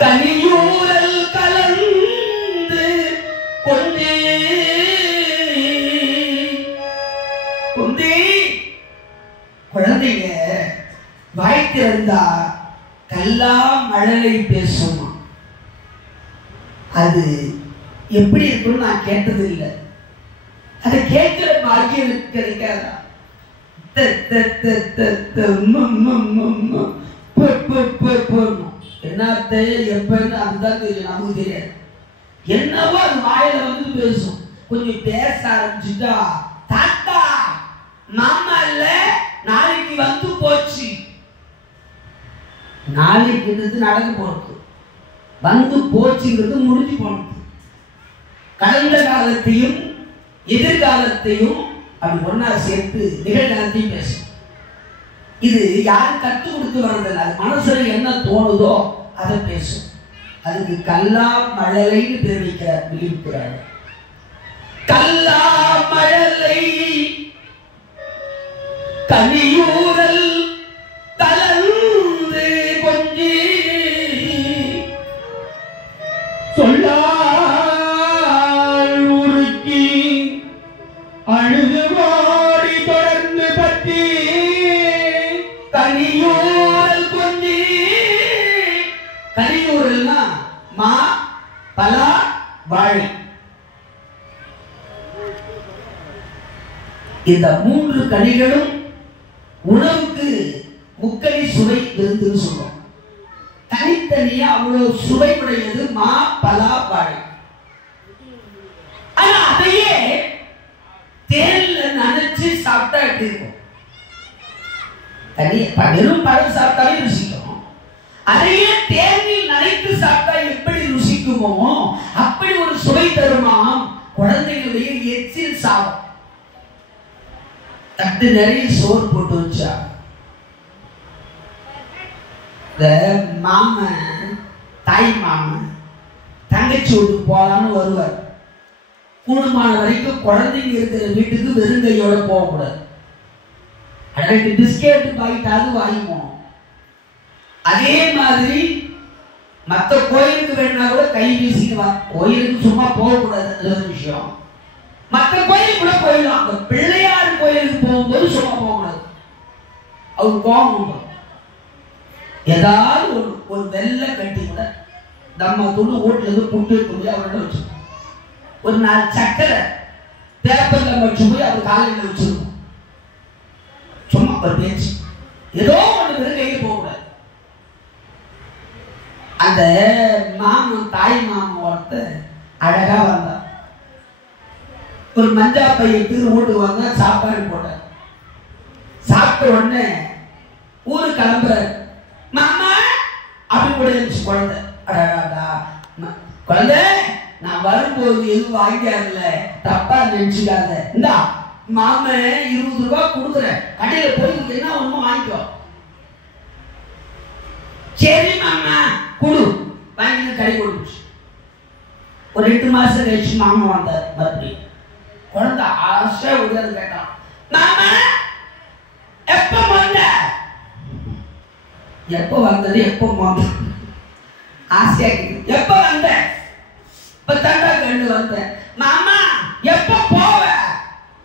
கனியூரல் கலந்து கொஞ்சி குந்தி, குழந்தைங்க வாய்த்திருந்தா கல்லா மழலை பேசுமா. அது எப்படி இருக்குன்னு நான் கேட்டது இல்லை. அதை கேட்கிற பாக்கியம் கிடைக்காதா? என்னத்தை எப்பன்னு அதுதான் தெரியும், நமக்கு தெரியாது. என்னவோ அது வாயில வந்து பேசும். கொஞ்சம் பேச ஆரம்பிச்சுட்டா, தாத்தா மாமா இல்ல நாளைக்கு வந்து போச்சு. நாளைக்கு நடக்க போறது, வந்து போச்சுங்கிறது முடிஞ்சு போனது. கடந்த காலத்தையும் எதிர்காலத்தையும் அப்படி ஒன்னா சேர்த்து நிகழ்காலத்தையும் பேசும். இது யாரும் கற்றுக் கொடுத்து வர்றதில்லை. அது மனசுல என்ன தோணுதோ அதை பேசும். அதுக்கு கல்லா மழலைன்னு பேர் வைக்கிறார். கல்லா மழலை கனியூரல் கலந்து கொஞ்சி சொல்லால் உருக்கி அழுது ஓடி தொடர்ந்து பற்றி கனியூரல் கொஞ்சி. கனியூரல்னா மா பலா வாழை. இந்த 3 கனிகளும் உணவுக்கு முக்கணி சுவை விருந்துன்னு சொல்லுவோம். தனித்தனியா அவ்வளவு சுவை உடையது மா பலா வாழை. ஆனா அதையே தேன்ல நனைச்சு சாப்பிட்டா எப்படி இருக்கும்? வெறும் பழம் சாப்பிட்டாலே ருசிக்கும். அதையே தேனில் நனைத்து சாப்பிட்டா எப்படி ருசிக்குமோ அப்படி ஒரு சுவை தருமாம் குழந்தைகளுடைய எச்சில் சாதம். தட்டு நிறைய சோறு போட்டு வச்சா இந்த மாமன் தாய் மாமன் தங்கச்சி வீட்டுக்கு போகலான்னு வருவார். கூடுமான வரைக்கும் குழந்தைங்க இருக்கிற வீட்டுக்கு வெறுங்கையோட போகக்கூடாது. அன்னைக்கு பிஸ்கெட் பாக்கிட்டாவது வாங்கி போகணும். அதே மாதிரி மற்ற கோயிலுக்கு வேணா கூட கை வீசிட்டு வா. கோயிலுக்கு சும்மா போகக்கூடாது, அது ஒரு விஷயம். மற்ற கோயிலுக்கு கூட போயிடலாம். அந்த பிள்ளையார் கோயிலுக்கு போகும்போது சும்மா போகக்கூடாது. அவர் கோபம் ஏதாவது ஒரு வெள்ளை கட்டி கூட நம்ம துண்டு வீட்டுல இருந்து புட்டு போய் அவர்கிட்ட வச்சிருக்கோம். ஒரு 4 சக்கரை பேப்பர்ல வச்சு போய் அவர் காலையில் வச்சிருக்கோம். சும்மா ஒரு பேச்சு ஏதோ ஒன்று வெறும் கையில் போகக்கூடாது. அந்த மாமன் தாய் மாமன் ஒருத்தர் அழகா வந்தார். ஒரு மஞ்சா பையத்துக்கு வீட்டுக்கு வந்தா சாப்பாடு போட்டார். சாப்பிட்ட உடனே ஊருக்கு கிளம்புறாரு. மாமா அப்படி கூட இருந்துச்சு குழந்தை. அழகாடா குழந்தை, நான் வரும்போது எதுவும் வாங்கியாருல, தப்பா நினைச்சுக்காத. இந்தா மாமன் 20 ரூபாய் கொடுக்குறேன், கடையில போய் என்ன ஒண்ணுமோ வாங்கிக்கோ. சரி மாமா குடு, வாங்கி கடை கொடுத்துச்சு. ஒரு 8 மாசம் கழிச்சு மாமா வந்தார். மறுபடியும் குழந்தை ஆசை உடனே கேட்டான், மாமா எப்ப வந்த? எப்ப வந்தது எப்ப வந்த ஆசையா கேட்குது. எப்ப வந்த? இப்பதான் கண்டு வந்தேன். மாமா எப்ப போவ?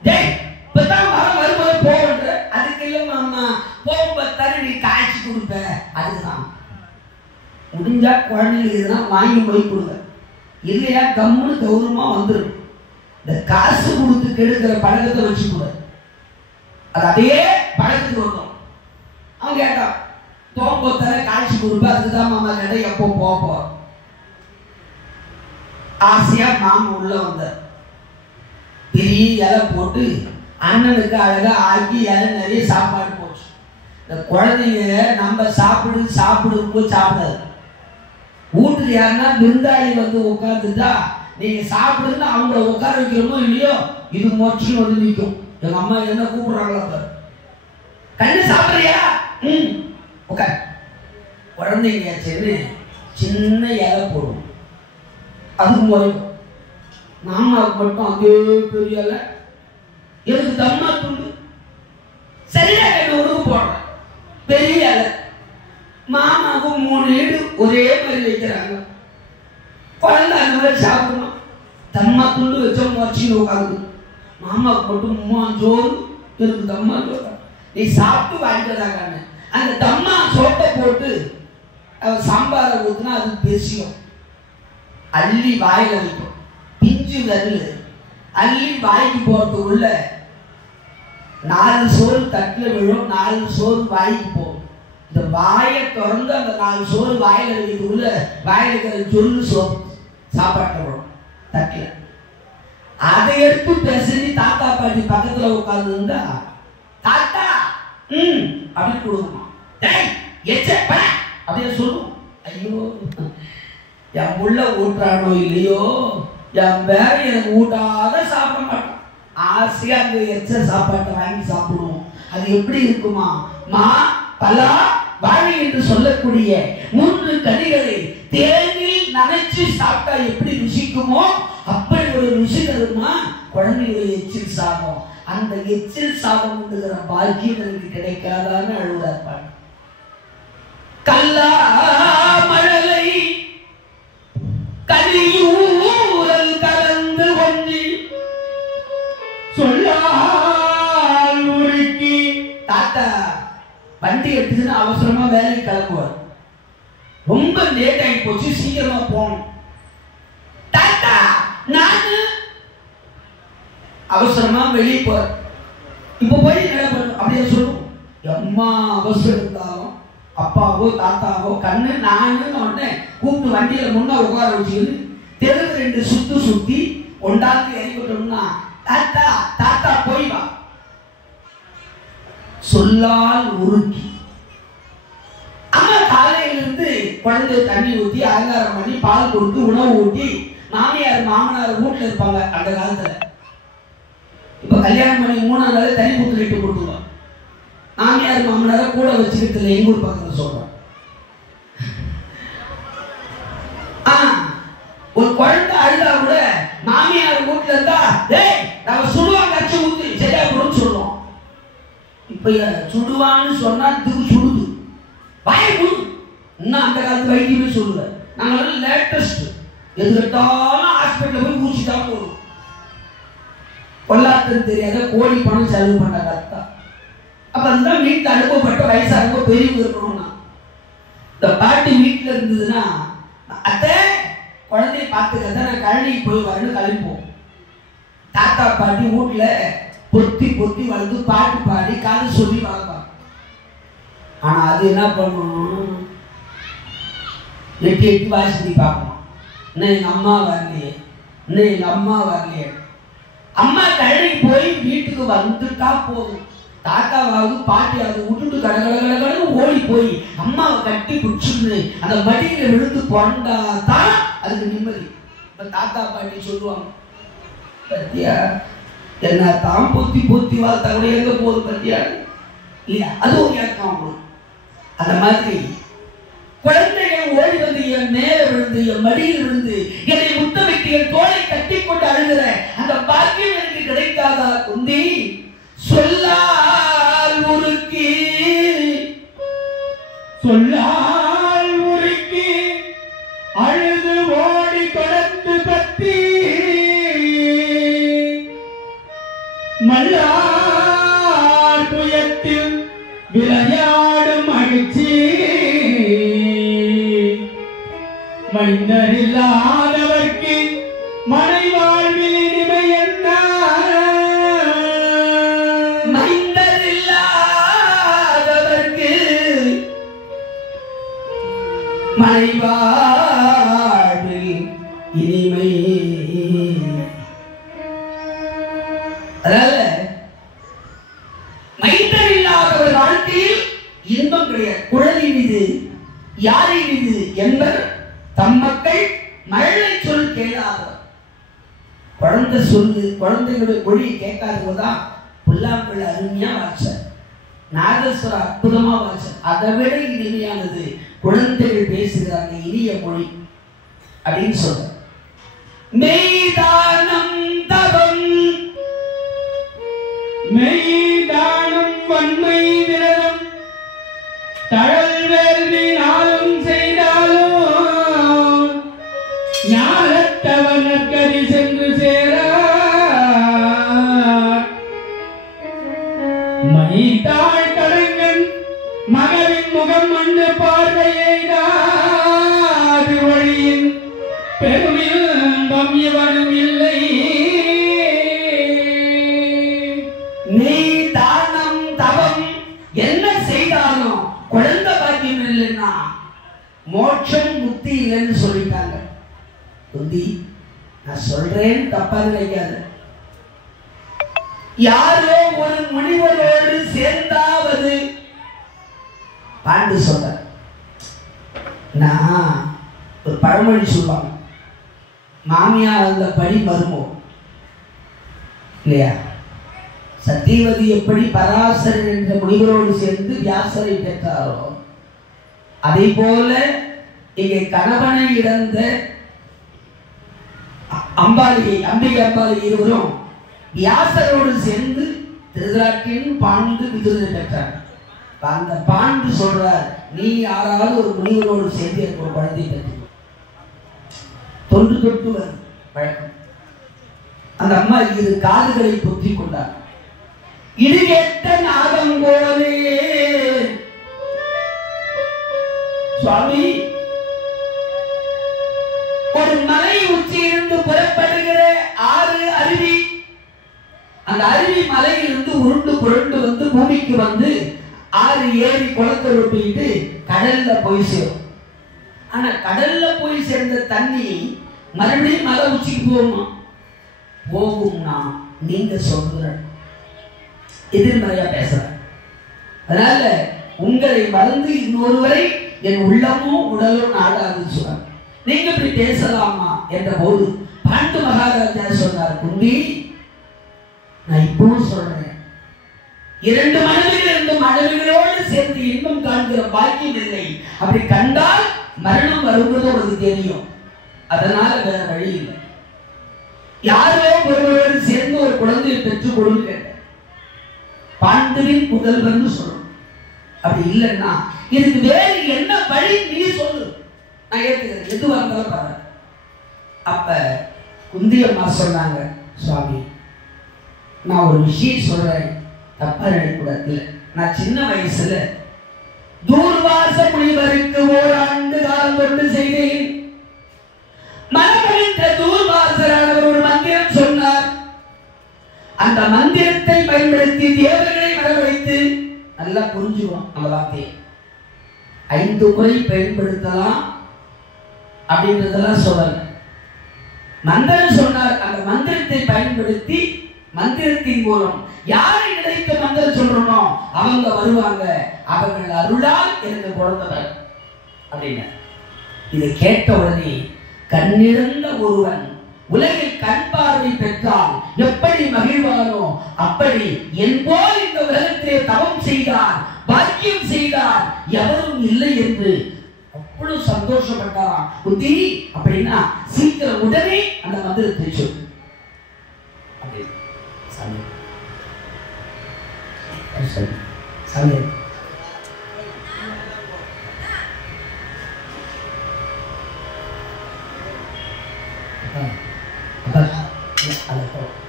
டேய் இப்பதான் வரும்போது போவன்ற. அதுக்கு இல்ல மாமா, போகும்போது தானே நீ காய்ச்சி கொடுப்ப. அதுதான் முடிஞ்சா குழந்தைங்க இதெல்லாம் வாங்கி போய் கொடுங்க. இல்லையா கம்முன்னு கௌரவமா வந்துடும். இந்த காசு கொடுத்து கெடுக்கிற பழக்கத்தை வச்சுக்கூடாது. அது அதே பழக்கத்துக்கு வந்தோம். அவன் கேட்டான், போகும்போது தானே காய்ச்சி கொடுப்ப. அதுதான் மாமா கேட்ட எப்போ போக. ஆசையா மாமா உள்ள வந்த பெரிய இலை போட்டு அண்ணனுக்கு அழகா ஆக்கி இலை நிறைய சாப்பாடு போச்சு. இந்த குழந்தைங்க நம்ம சாப்பிடும் போது சாப்பிடாது. வீட்டுக்கு யாருன்னா விருந்தாளி வந்து உட்காந்துட்டா நீங்க சாப்பிடுன்னு அவங்கள உட்கார வைக்கிறோமோ இல்லையோ, இது மோட்சம் வந்து நிற்கும். எங்க அம்மா என்ன கூப்பிடுறாங்களா, கண்ணு சாப்பிடுறியா? உட்கார். குழந்தைங்க சின்ன இலை போடும், அது முறையும். மாமாவுக்கு மட்டும் அதே பெரிய இலை. எனக்கு தம்மா துண்டு சரியா கண்டு உணவு போடுறேன். பெரிய இலை. மாமாவுக்கு 3 ஈடு ஒரே மாதிரி வைக்கிறாங்க. குழந்தை அந்த மாதிரி சாப்பிடணும். தம்மா துண்டு வச்ச மோச்சின்னு உட்காந்து. மாமாவுக்கு மட்டும் 3 சோறு, எனக்கு தம்மா சோறு. நீ சாப்பிட்டு வாங்கிட்டதாங்க. அந்த தம்மா சோட்டை போட்டு சாம்பாரை ஊத்துனா அது பேசியும். அள்ளி வாயில வைக்கும். பிஞ்சு வரல அள்ளி வாய்க்கு போறதுக்குள்ள 4 சோறு தட்டுல விழும், 4 சோறு வாய்க்கு போகும். இந்த வாயை திறந்து அந்த 4 சோறு வாயில வைக்கிறதுக்குள்ள வாயில இருக்கிற சொல்லு சாப்பாட்டை விடும் தட்டுல. அதை எடுத்து பேசி தாத்தா பாட்டி பக்கத்துல உட்கார்ந்து இருந்தா தாத்தா அப்படின்னு கொடுக்குமா. அப்படின்னு சொல்லுவோம். ஐயோ என் புள்ள ஊட்டுறானோ இல்லையோ, என் பேர எனக்கு ஊட்டாத சாப்பிட மாட்டான். ஆசையா அந்த எச்ச சாப்பாட்டை வாங்கி சாப்பிடுவோம். அது எப்படி இருக்குமா? மா பலா வாழை என்று சொல்லக்கூடிய 3 கனிகளை தேனில் நனைச்சு சாப்பிட்டா எப்படி ருசிக்குமோ அப்படி ஒரு ருசி தருமா குழந்தைகளுடைய எச்சில் சாதம். அந்த எச்சில் சாதம் பாக்கியம் எனக்கு கிடைக்காதான்னு அழுவார். கல்லா மழலை கலியூரல் கலந்து ஒன்றி சொல்லால் உருக்கி. தாத்தா வண்டி எடுத்துன்னு அவசரமா வேலைக்கு கிளம்புவார். ரொம்ப லேட் ஆகி போச்சு, சீக்கிரமா போகணும். தாத்தா நானு அவசரமா வெளியே போற. இப்ப போய் என்ன பண்ணும் அப்படின்னு சொல்லுவோம். எம்மா அவசரம் இருந்தாலும் அப்பாவோ தாத்தாவோ கண்ணு நானு உடனே கூப்பிட்டு வண்டியில முன்ன உட்கார வச்சுக்கிட்டு தெருவு 2 சுத்து சுத்தி ஒண்டாந்து இறங்கிட்டோம்னா தாத்தா தாத்தா போய் வா சொல்லால் உருக்கி. அம்மா காலையிலிருந்து குழந்தை தண்ணி ஊற்றி அலங்காரம் பண்ணி பால் கொடுத்து உணவு ஊட்டி மாமியார் மாமனார் வீட்டுல இருப்பாங்க அந்த காலத்துல. இப்ப கல்யாணம் பண்ணி 3ஆம் நாள் தனி கூத்து கட்டி கொடுத்துருவாங்க. மாமியார் மாமனார கூட வச்சுக்கிட்டு எங்க ஊர் பக்கத்துல சொல்றோம். ஒரு குழந்தை அழுதா கூட மாமியார் வீட்டுல இருந்தா டேய் நம்ம சுடுவாங்க அச்சு ஊத்தி சரியா போடும் சொல்லுவோம். இப்ப சுடுவான்னு சொன்னா இதுக்கு சுடுது பயப்படு. இன்னும் அந்த காலத்து வைத்தியமே சொல்லுவ. நாங்க லேட்டஸ்ட் எது கேட்டாலும் ஹாஸ்பிட்டல் போய் ஊசிட்டா போடும். கொள்ளாத்தது தெரியாத கோடி பணம் செலவு பண்ண கரெக்டா. அப்ப அதுதான் வீட்டுல அனுப்பப்பட்ட வயசாக பெரியவங்க இருக்கணும்னா இந்த பாட்டி வீட்டுல இருந்ததுன்னா அத்தை குழந்தைய பார்த்துக்கிறத நான் கழனிக்கு போய் வரணும் கிளம்பிப்போம். தாத்தா பாட்டி வீட்டுல பொத்தி பொத்தி வளர்ந்து பாட்டு பாடி காது சொல்லி வளர்ப்பாங்க. ஆனா அது என்ன பண்ணணும், எட்டி எட்டி வாசித்து பார்க்கணும். இன்னும் எங்க அம்மா வரலையே, இன்னும் எங்க அம்மா வரலையே. அம்மா கழனிக்கு போய் வீட்டுக்கு வந்துட்டா போதும். தாத்தாவாவது பாட்டியாவது விட்டுட்டு கடகடகடன்னு ஓடி போய் அம்மாவை கட்டி பிடிச்சுன்னு அந்த மடியில விழுந்து பிறந்தாதான் அதுக்கு நிம்மதி. இப்ப தாத்தா பாட்டி சொல்லுவாங்க, பத்தியா என்ன தான் பொத்தி பொத்தி வாழ்த்தா கூட எங்க போகுது பத்தியா இல்லையா? அது ஒரு இயக்கம். அந்த மாதிரி குழந்தைகள் ஓடி வந்து என் மேல விழுந்து என் மடியில் விழுந்து என்னை முத்தமிட்டு என் தோளை கட்டி கொண்டு அழுகிற அந்த பாக்கியம் எனக்கு கிடைக்காதா குந்தி? சொல்லால் உருக்கி சொல்லால் உருக்கி அழுது ஓடி தொடர்ந்து பத்தி மல்லார் புயத்தில் விளையாடும் மகிழ்ச்சி மைந்தரில்லாதவர்க்கு மனை வாழ்வில் இனிமை என்ன? மைந்தரில்லாதவர்க்கு மனை வாழ்வில் இனிமை. அதாவது மைந்தர் இல்லாதவர் வாழ்க்கையில் இன்பம் கிடையாது. குழந்தை மீது யாரை மீது என்பர் தம் மக்கள் மழலை சொல் கேளாதவர். குழந்தை சொல்லு குழந்தைகளுடைய மொழியை கேட்காதவதான் புல்லாங்குழல் அருமையா வாய்ச்சார், நாதஸ்வரம் அற்புதமா வாய்ச்சார். அதை விட இனிமையானது குழந்தைகள் பேசுகிறாங்க இனிய மொழி அப்படின்னு சொல்ற. மெய்தானம் தவம் மெய்தானம் வன்மை விரதம் தழல் வேள்வி நாளும் செய்தாலும் ஞானத்தவனற்கதி சென்று சேர மைதாள் கலைஞன் மகவின் முகம் மண்ணு பார்வையைதாது ஒளியின் பெருமின்பம் இவனும் இல்லை. நீ தானம் தவம் என்ன செய்தாலும் குழந்தை பாக்கியம் இல்லைன்னா மோட்சம் முக்தி இல்லைன்னு சொல்லிட்டாங்க. புத்தி நான் சொல்றேன் தப்பா நினைக்காது. யாரோ ஒரு முனிவரோடு சேர்ந்தாவது பாண்டு சொல்ற. நான் ஒரு பழமொழி சொல்லுவாங்க, மாமியா வந்த படி மருமோ இல்லையா? சத்தியவதி எப்படி பராசரன் என்ற முனிவரோடு சேர்ந்து வியாசரை பெற்றாரோ அதே போல இங்கே கணவனை இழந்த அம்பிகை அம்பாளி இருவரும் வியாசரோடு சேர்ந்து திருதராட்டின் பாண்டு விருது பெற்றார். அந்த பாண்டு சொல்றார், நீ யாராவது ஒரு முனிவரோடு சேர்ந்து எனக்கு ஒரு குழந்தை பெற்று தொன்று தொட்டு வழக்கம். அந்த அம்மா இரு காதுகளை பொத்திக் கொண்டார். இது கேட்ட நாகம் போலே சுவாமி ஒரு மலை உச்சியிலிருந்து புறப்படுகிற ஆறு அருவி, அந்த அருவி மலையிலிருந்து உருண்டு புரண்டு வந்து பூமிக்கு வந்து ஆறு ஏரி குளத்தை ஒட்டிட்டு கடல்ல போய் சேரும். ஆனா கடல்ல போய் சேர்ந்த தண்ணி மறுபடியும் மலை உச்சிக்கு போகுமா? போகும்னா நீங்க சொல்ற எதிர்மறையா பேசுற. அதனால உங்களை மறந்து இன்னொருவரை என் உள்ளமும் உடலும் நாடாதுன்னு சொன்னார். நீங்க இப்படி பேசலாமா என்ற போது பாண்டு மகாராஜா சொன்னார், குந்தி நான் இப்பவும் சொல்றேன், இரண்டு மனைவிகளோடு சேர்ந்து இன்பம் காண்கிற பாக்கியம் இல்லை. அப்படி கண்டால் மரணம் வருவது உனக்கு தெரியும். அதனால வேற வழி இல்லை. யாரோ ஒருவரோடு சேர்ந்து ஒரு குழந்தையை பெற்றுக் கொடுங்க, பாண்டுவின் புதல்வன் சொல்லணும். அப்படி இல்லைன்னா இதுக்கு வேறு என்ன வழி நீ சொல்லு, நான் ஏற்றுக்கிறேன், எது வந்தாலும் பாரு. அப்ப குந்தியம்மா சொன்னாங்க, சுவாமி நான் ஒரு விஷயம் சொல்றேன், தப்பா நினைக்கூடாது. நான் சின்ன வயசுல தூர்வாச முனிவருக்கு ஓராண்டு காலம் தொண்டு செய்தேன். மனமறிந்த தூர்வாசரானவர் ஒரு மந்திரம் சொன்னார். அந்த மந்திரத்தை பயன்படுத்தி தேவர்களை வரவழைத்து, நல்லா புரிஞ்சுக்கணும் நம்ம வார்த்தையை, 5 முறை பயன்படுத்தலாம் அப்படின்றதெல்லாம் சொல்லல. மந்திரம் சொன்னார். அந்த மந்திரத்தை பயன்படுத்தி மந்திரத்தின் மூலம் யாரை நினைத்து மந்திரம் சொல்றோமோ அவங்க வருவாங்க, அவர்கள் அருளால் எனக்கு குழந்தை அப்படின்னு. இதை கேட்ட உடனே கண்ணிறந்த ஒருவன் உலகில் கண் பார்வை பெற்றால் எப்படி மகிழ்வானோ அப்படி என்போல் இந்த உலகத்திலே தவம் செய்தார், பாக்கியம் செய்தார், எவரும் இல்லை என்று அவ்வளவு சந்தோஷப்பட்டாராம். புத்தி அப்படின்னா சீக்கிரம் உடனே அந்த மந்திரத்தை சொல்லு.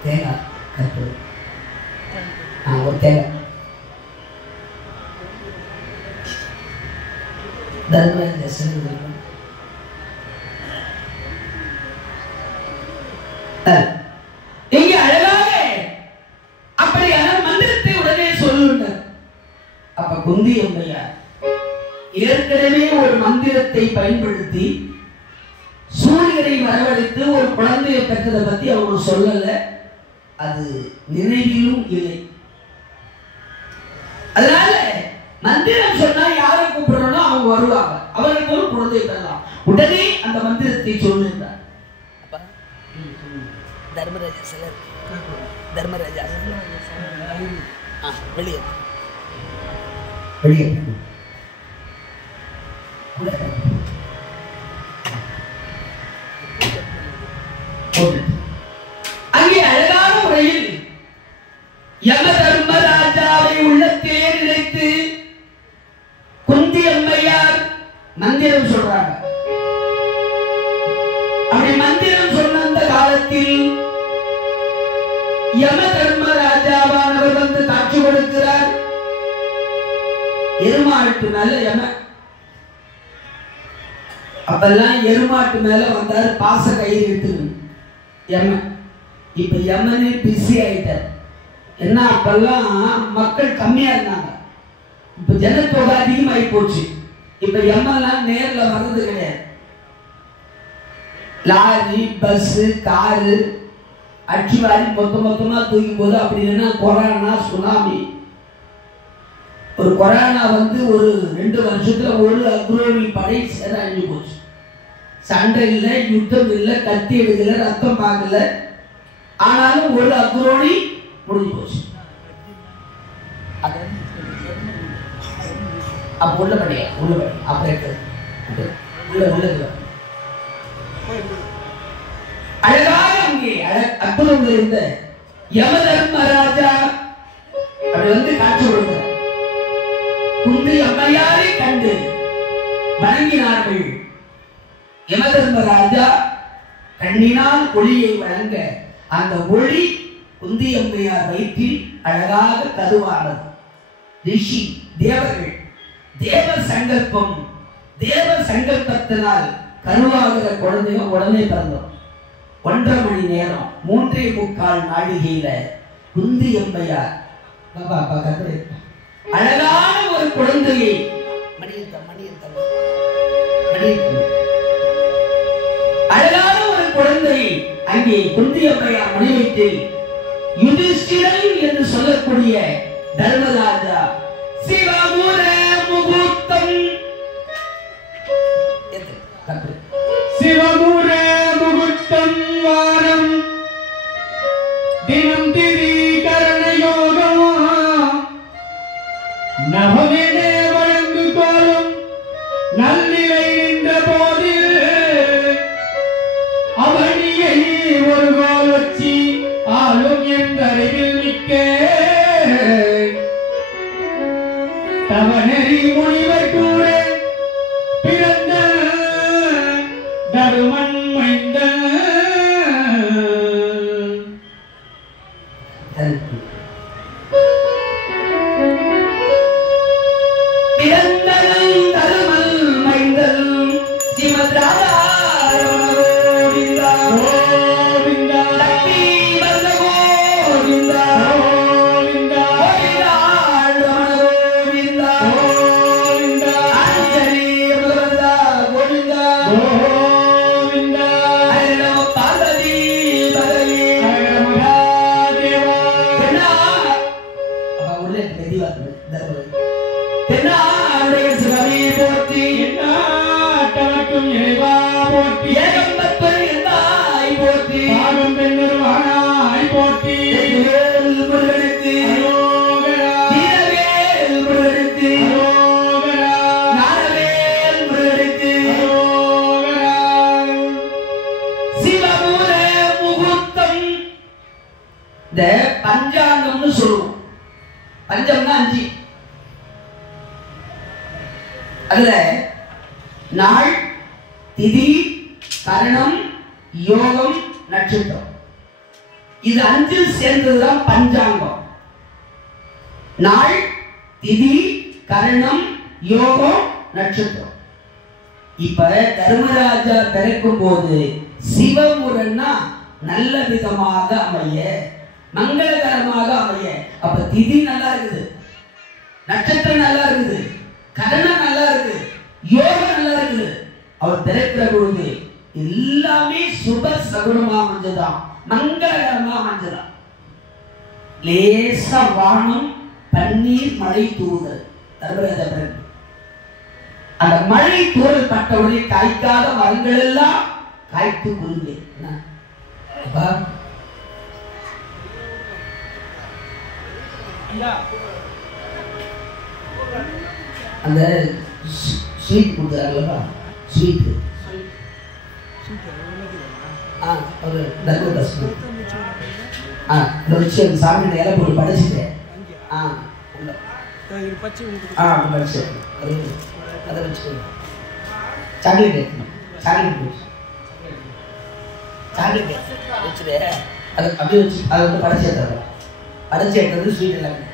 தேங்காய் கற்பு ஒரு தேங்காய் இங்கே அழகாக அப்படியான மந்திரத்தை உடனே சொல்லுங்கள். அப்ப குந்தி அம்மையார் ஏற்கனவே ஒரு மந்திரத்தை பயன்படுத்தி சூரியனை வரவழைத்து ஒரு குழந்தையை பெற்றதை பத்தி அவங்க சொல்லல, அது நினைவிலும் இல்லை. அதனால மந்திரம் சொன்னா யாரை கூப்பிடுறோம் அவங்க வருவாங்க, அவர்களுக்கு ஒரு குழந்தை பெறலாம். உடனே அந்த மந்திரத்தை சொல்லுகிறார். தர்மராஜா சிலர் தர்மராஜா வெளியே வெளியே அங்கே அழகான முறையில் யம தர்மராஜாவை உள்ளத்திலே நினைத்து குந்தி அம்மையார் மந்திரம் சொல்றாங்க. அப்படி மந்திரம் சொன்ன அந்த காலத்தில் யம தர்மராஜாவானவர் வந்து காட்சி கொடுக்கிறார். எருமாட்டு மேல யம, அப்பெல்லாம் எருமாட்டு மேல வந்தாரு, பாச கயிறு எடுத்து யம. இப்ப யமனே பிஸி ஆயிட்டார். என்ன, அப்பெல்லாம் மக்கள் கம்மியா இருந்தாங்க, இப்ப ஜனத்தொகை அதிகமாகி போச்சு. இப்ப யமெல்லாம் நேர்ல வர்றது கிடையாது. லாரி, பஸ், காரு அடிச்சு வாரி மொத்தமா தூக்கும் போது, அப்படி இல்லைன்னா கொரோனா, சுனாமி. ஒரு கொரோனா வந்து ஒரு 2 வருஷத்துல ஒரு அக்ரோனி படை சேர அழிஞ்சு போச்சு. சண்டை இல்லை, யுத்தம் இல்லை, கத்தி எடுக்கல, ரத்தம் பார்க்கல, ஆனாலும் ஒரு அக்ரோனி முடிஞ்சு போச்சு. அப்ப உள்ளபடி அப்படியே உள்ள அழகாக அங்கே அற்புதம் இருந்த யம தர்மராஜா அப்படி வந்து காட்சி கொடுத்தார். குந்தி அம்மையாரை கண்டு வணங்கினார்கள். யம தர்மராஜா கண்ணினால் ஒளியை வழங்க அந்த ஒளி குந்தி அம்மையார் வயிற்றில் அழகாக கருவானது. ரிஷி தேவர்கள் தேவ சங்கல்பம், தேவ சங்கல்பத்தினால் கருவாகிற குழந்தையும் உடனே பிறந்தோம். 1.5 மணி நேரம் 3.25 நாழிகையில குந்தி அம்மையார் அழகான ஒரு குழந்தையை அழகான ஒரு குழந்தையை அங்கே குந்தி அம்மையார் மணி வைத்து யுதிஷ்டிரன் என்று சொல்லக்கூடிய தர்மராஜா சிவா தவநெறி முனிவர் கூட பிறந்த தருமன் மைந்தன் பஞ்சாங்கம்னு சொல்லுவோம். பஞ்சம்னா 5. அதுல நாள், திதி, கரணம், யோகம், நட்சத்திரம், இது 5 சேர்ந்ததுதான் பஞ்சாங்கம். நாள், திதி, கரணம், யோகம், நட்சத்திரம். இப்ப தர்மராஜா பிறக்கும் போது சிவமுரன்னா நல்ல விதமாக அமைய, மங்களகரமாக அமைய. அப்ப திதி நல்லா இருக்குது, நட்சத்திரம் நல்லா இருக்குது, கரணம் நல்லா இருக்குது, யோகம் நல்லா இருக்குது. அவர் பிறக்கிற பொழுது எல்லாமே சுப சகுனமா அமைஞ்சதான், மங்களகரமா அமைஞ்சதான். லேசா வானம் பன்னீர் மழை தூவுதல் தர்மராஜா பிறகு. அந்த மழை தூரல் பட்டவுடனே காய்க்காத மரங்கள் எல்லாம் காய்த்து குலுங்கு. அந்த ஸ்வீட் கொடுத்தாங்களா, ஸ்வீட் ஒரு தர்ம சாமி இலை போட்டு படைச்சிட்டேன். அதை வச்சுக்கோங்க. சாக்லேட் சாக்லேட் சாக்லேட் வச்சுட்டு அதை அப்படியே வச்சு அதை வந்து படைச்சி எடுத்துறேன். படைச்சி எடுத்தது ஸ்வீட் எல்லாமே.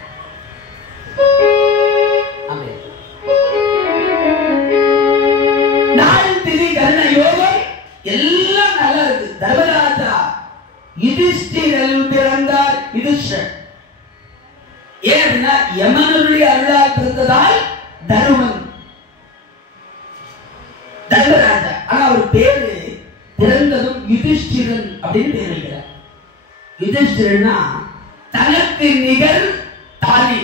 நாள், திதி, கர்ண, யோகம் எல்லாம் நல்லா இருக்கு. தர்மராஜா யுதிஷ்டிரன் பிறந்தார். யுதிஷ்டர் ஏன் அப்படின்னா யமனுடைய அருளால் பிறந்ததால் தருமன் தர்மராஜா. ஆனா அவர் பேரு பிறந்ததும் யுதிஷ்டிரன் அப்படின்னு பேர் வைக்கிறார். யுதிஷ்டிரன்னா தனக்கு நிகர் தாலி.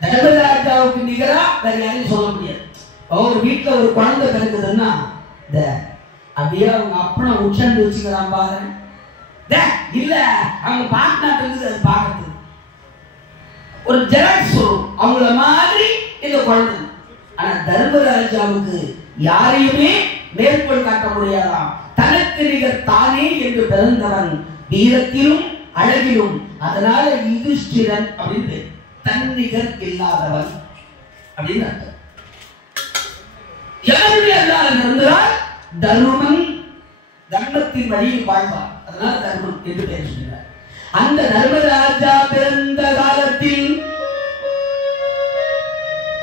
தர்மராஜாவுக்கு நிகரா வேற யாரையும் சொல்ல முடியாது. ஒரு வீட்டுல ஒரு குழந்தை பிறக்குதுன்னா அப்படியே அவங்க அப்பனை உட்கார்ந்து வச்சுக்கிறான் பாரு. இல்ல அவங்க பாட்னாட்டு அது பாக்குறது ஒரு ஜெராக்ஸ் சொல்லும் அவங்கள மாதிரி இந்த குழந்தை. ஆனா தர்மராஜாவுக்கு யாரையுமே மேற்கோள் காட்ட முடியாதாம். தனக்கு நிகர் தானே என்று பிறந்தவன், வீரத்திலும் அழகிலும். அதனால யுதிஷ்டிரன் அப்படின்னு தன்னிகர் இல்லாதவன் அப்படின்னு அர்த்தம். யாருடைய அல்லாஹ் இருந்தால் தர்மன் தர்மத்தின் வழியில் வாழ்வார். அதனால தர்மன் என்று பெயர் சொல்கிறார். அந்த தர்மராஜா பிறந்த காலத்தில்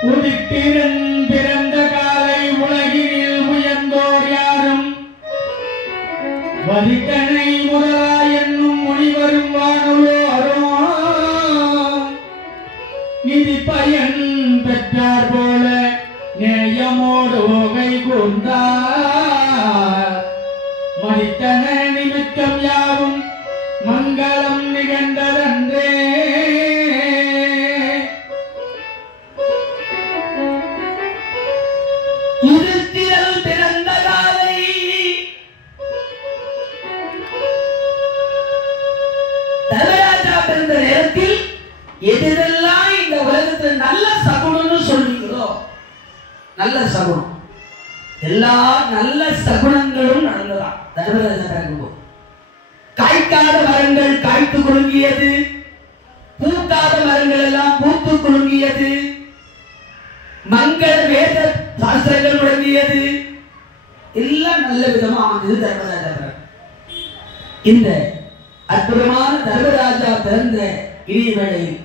உதித்திரன் பிறந்த காலை உலகினில் முயன்றோர் யாரும் வதித்தனை முதலா என்னும் முனிவரும் வானுலோரோ நிதி பயன் பெற்றார் போல நேயமோடு கை கூர்ந்தார். மதித்தன நிமித்தம் யாவும் மங்களம் நிகழ்ந்ததன்றே. யுதிஷ்டிரன் பிறந்த காலை தர்மராஜா பிறந்த நேரத்தில் எதெல்லாம் இந்த உலகத்தில் நல்ல சகுனம்னு சொல்றீங்களோ, நல்ல சகுனம் எல்லா நல்ல சகுனங்களும் நடந்ததான். தர்மராஜா பிறக்கும்போது காய்க்காத மரங்கள் காய்த்து குலுங்கியது, பூக்காத மரங்கள் எல்லாம் பூத்து குலுங்கியது, இது தர்மராஜா பிறகு. இந்த அற்புதமான தர்மராஜா பிறந்த இனிய வேளையில்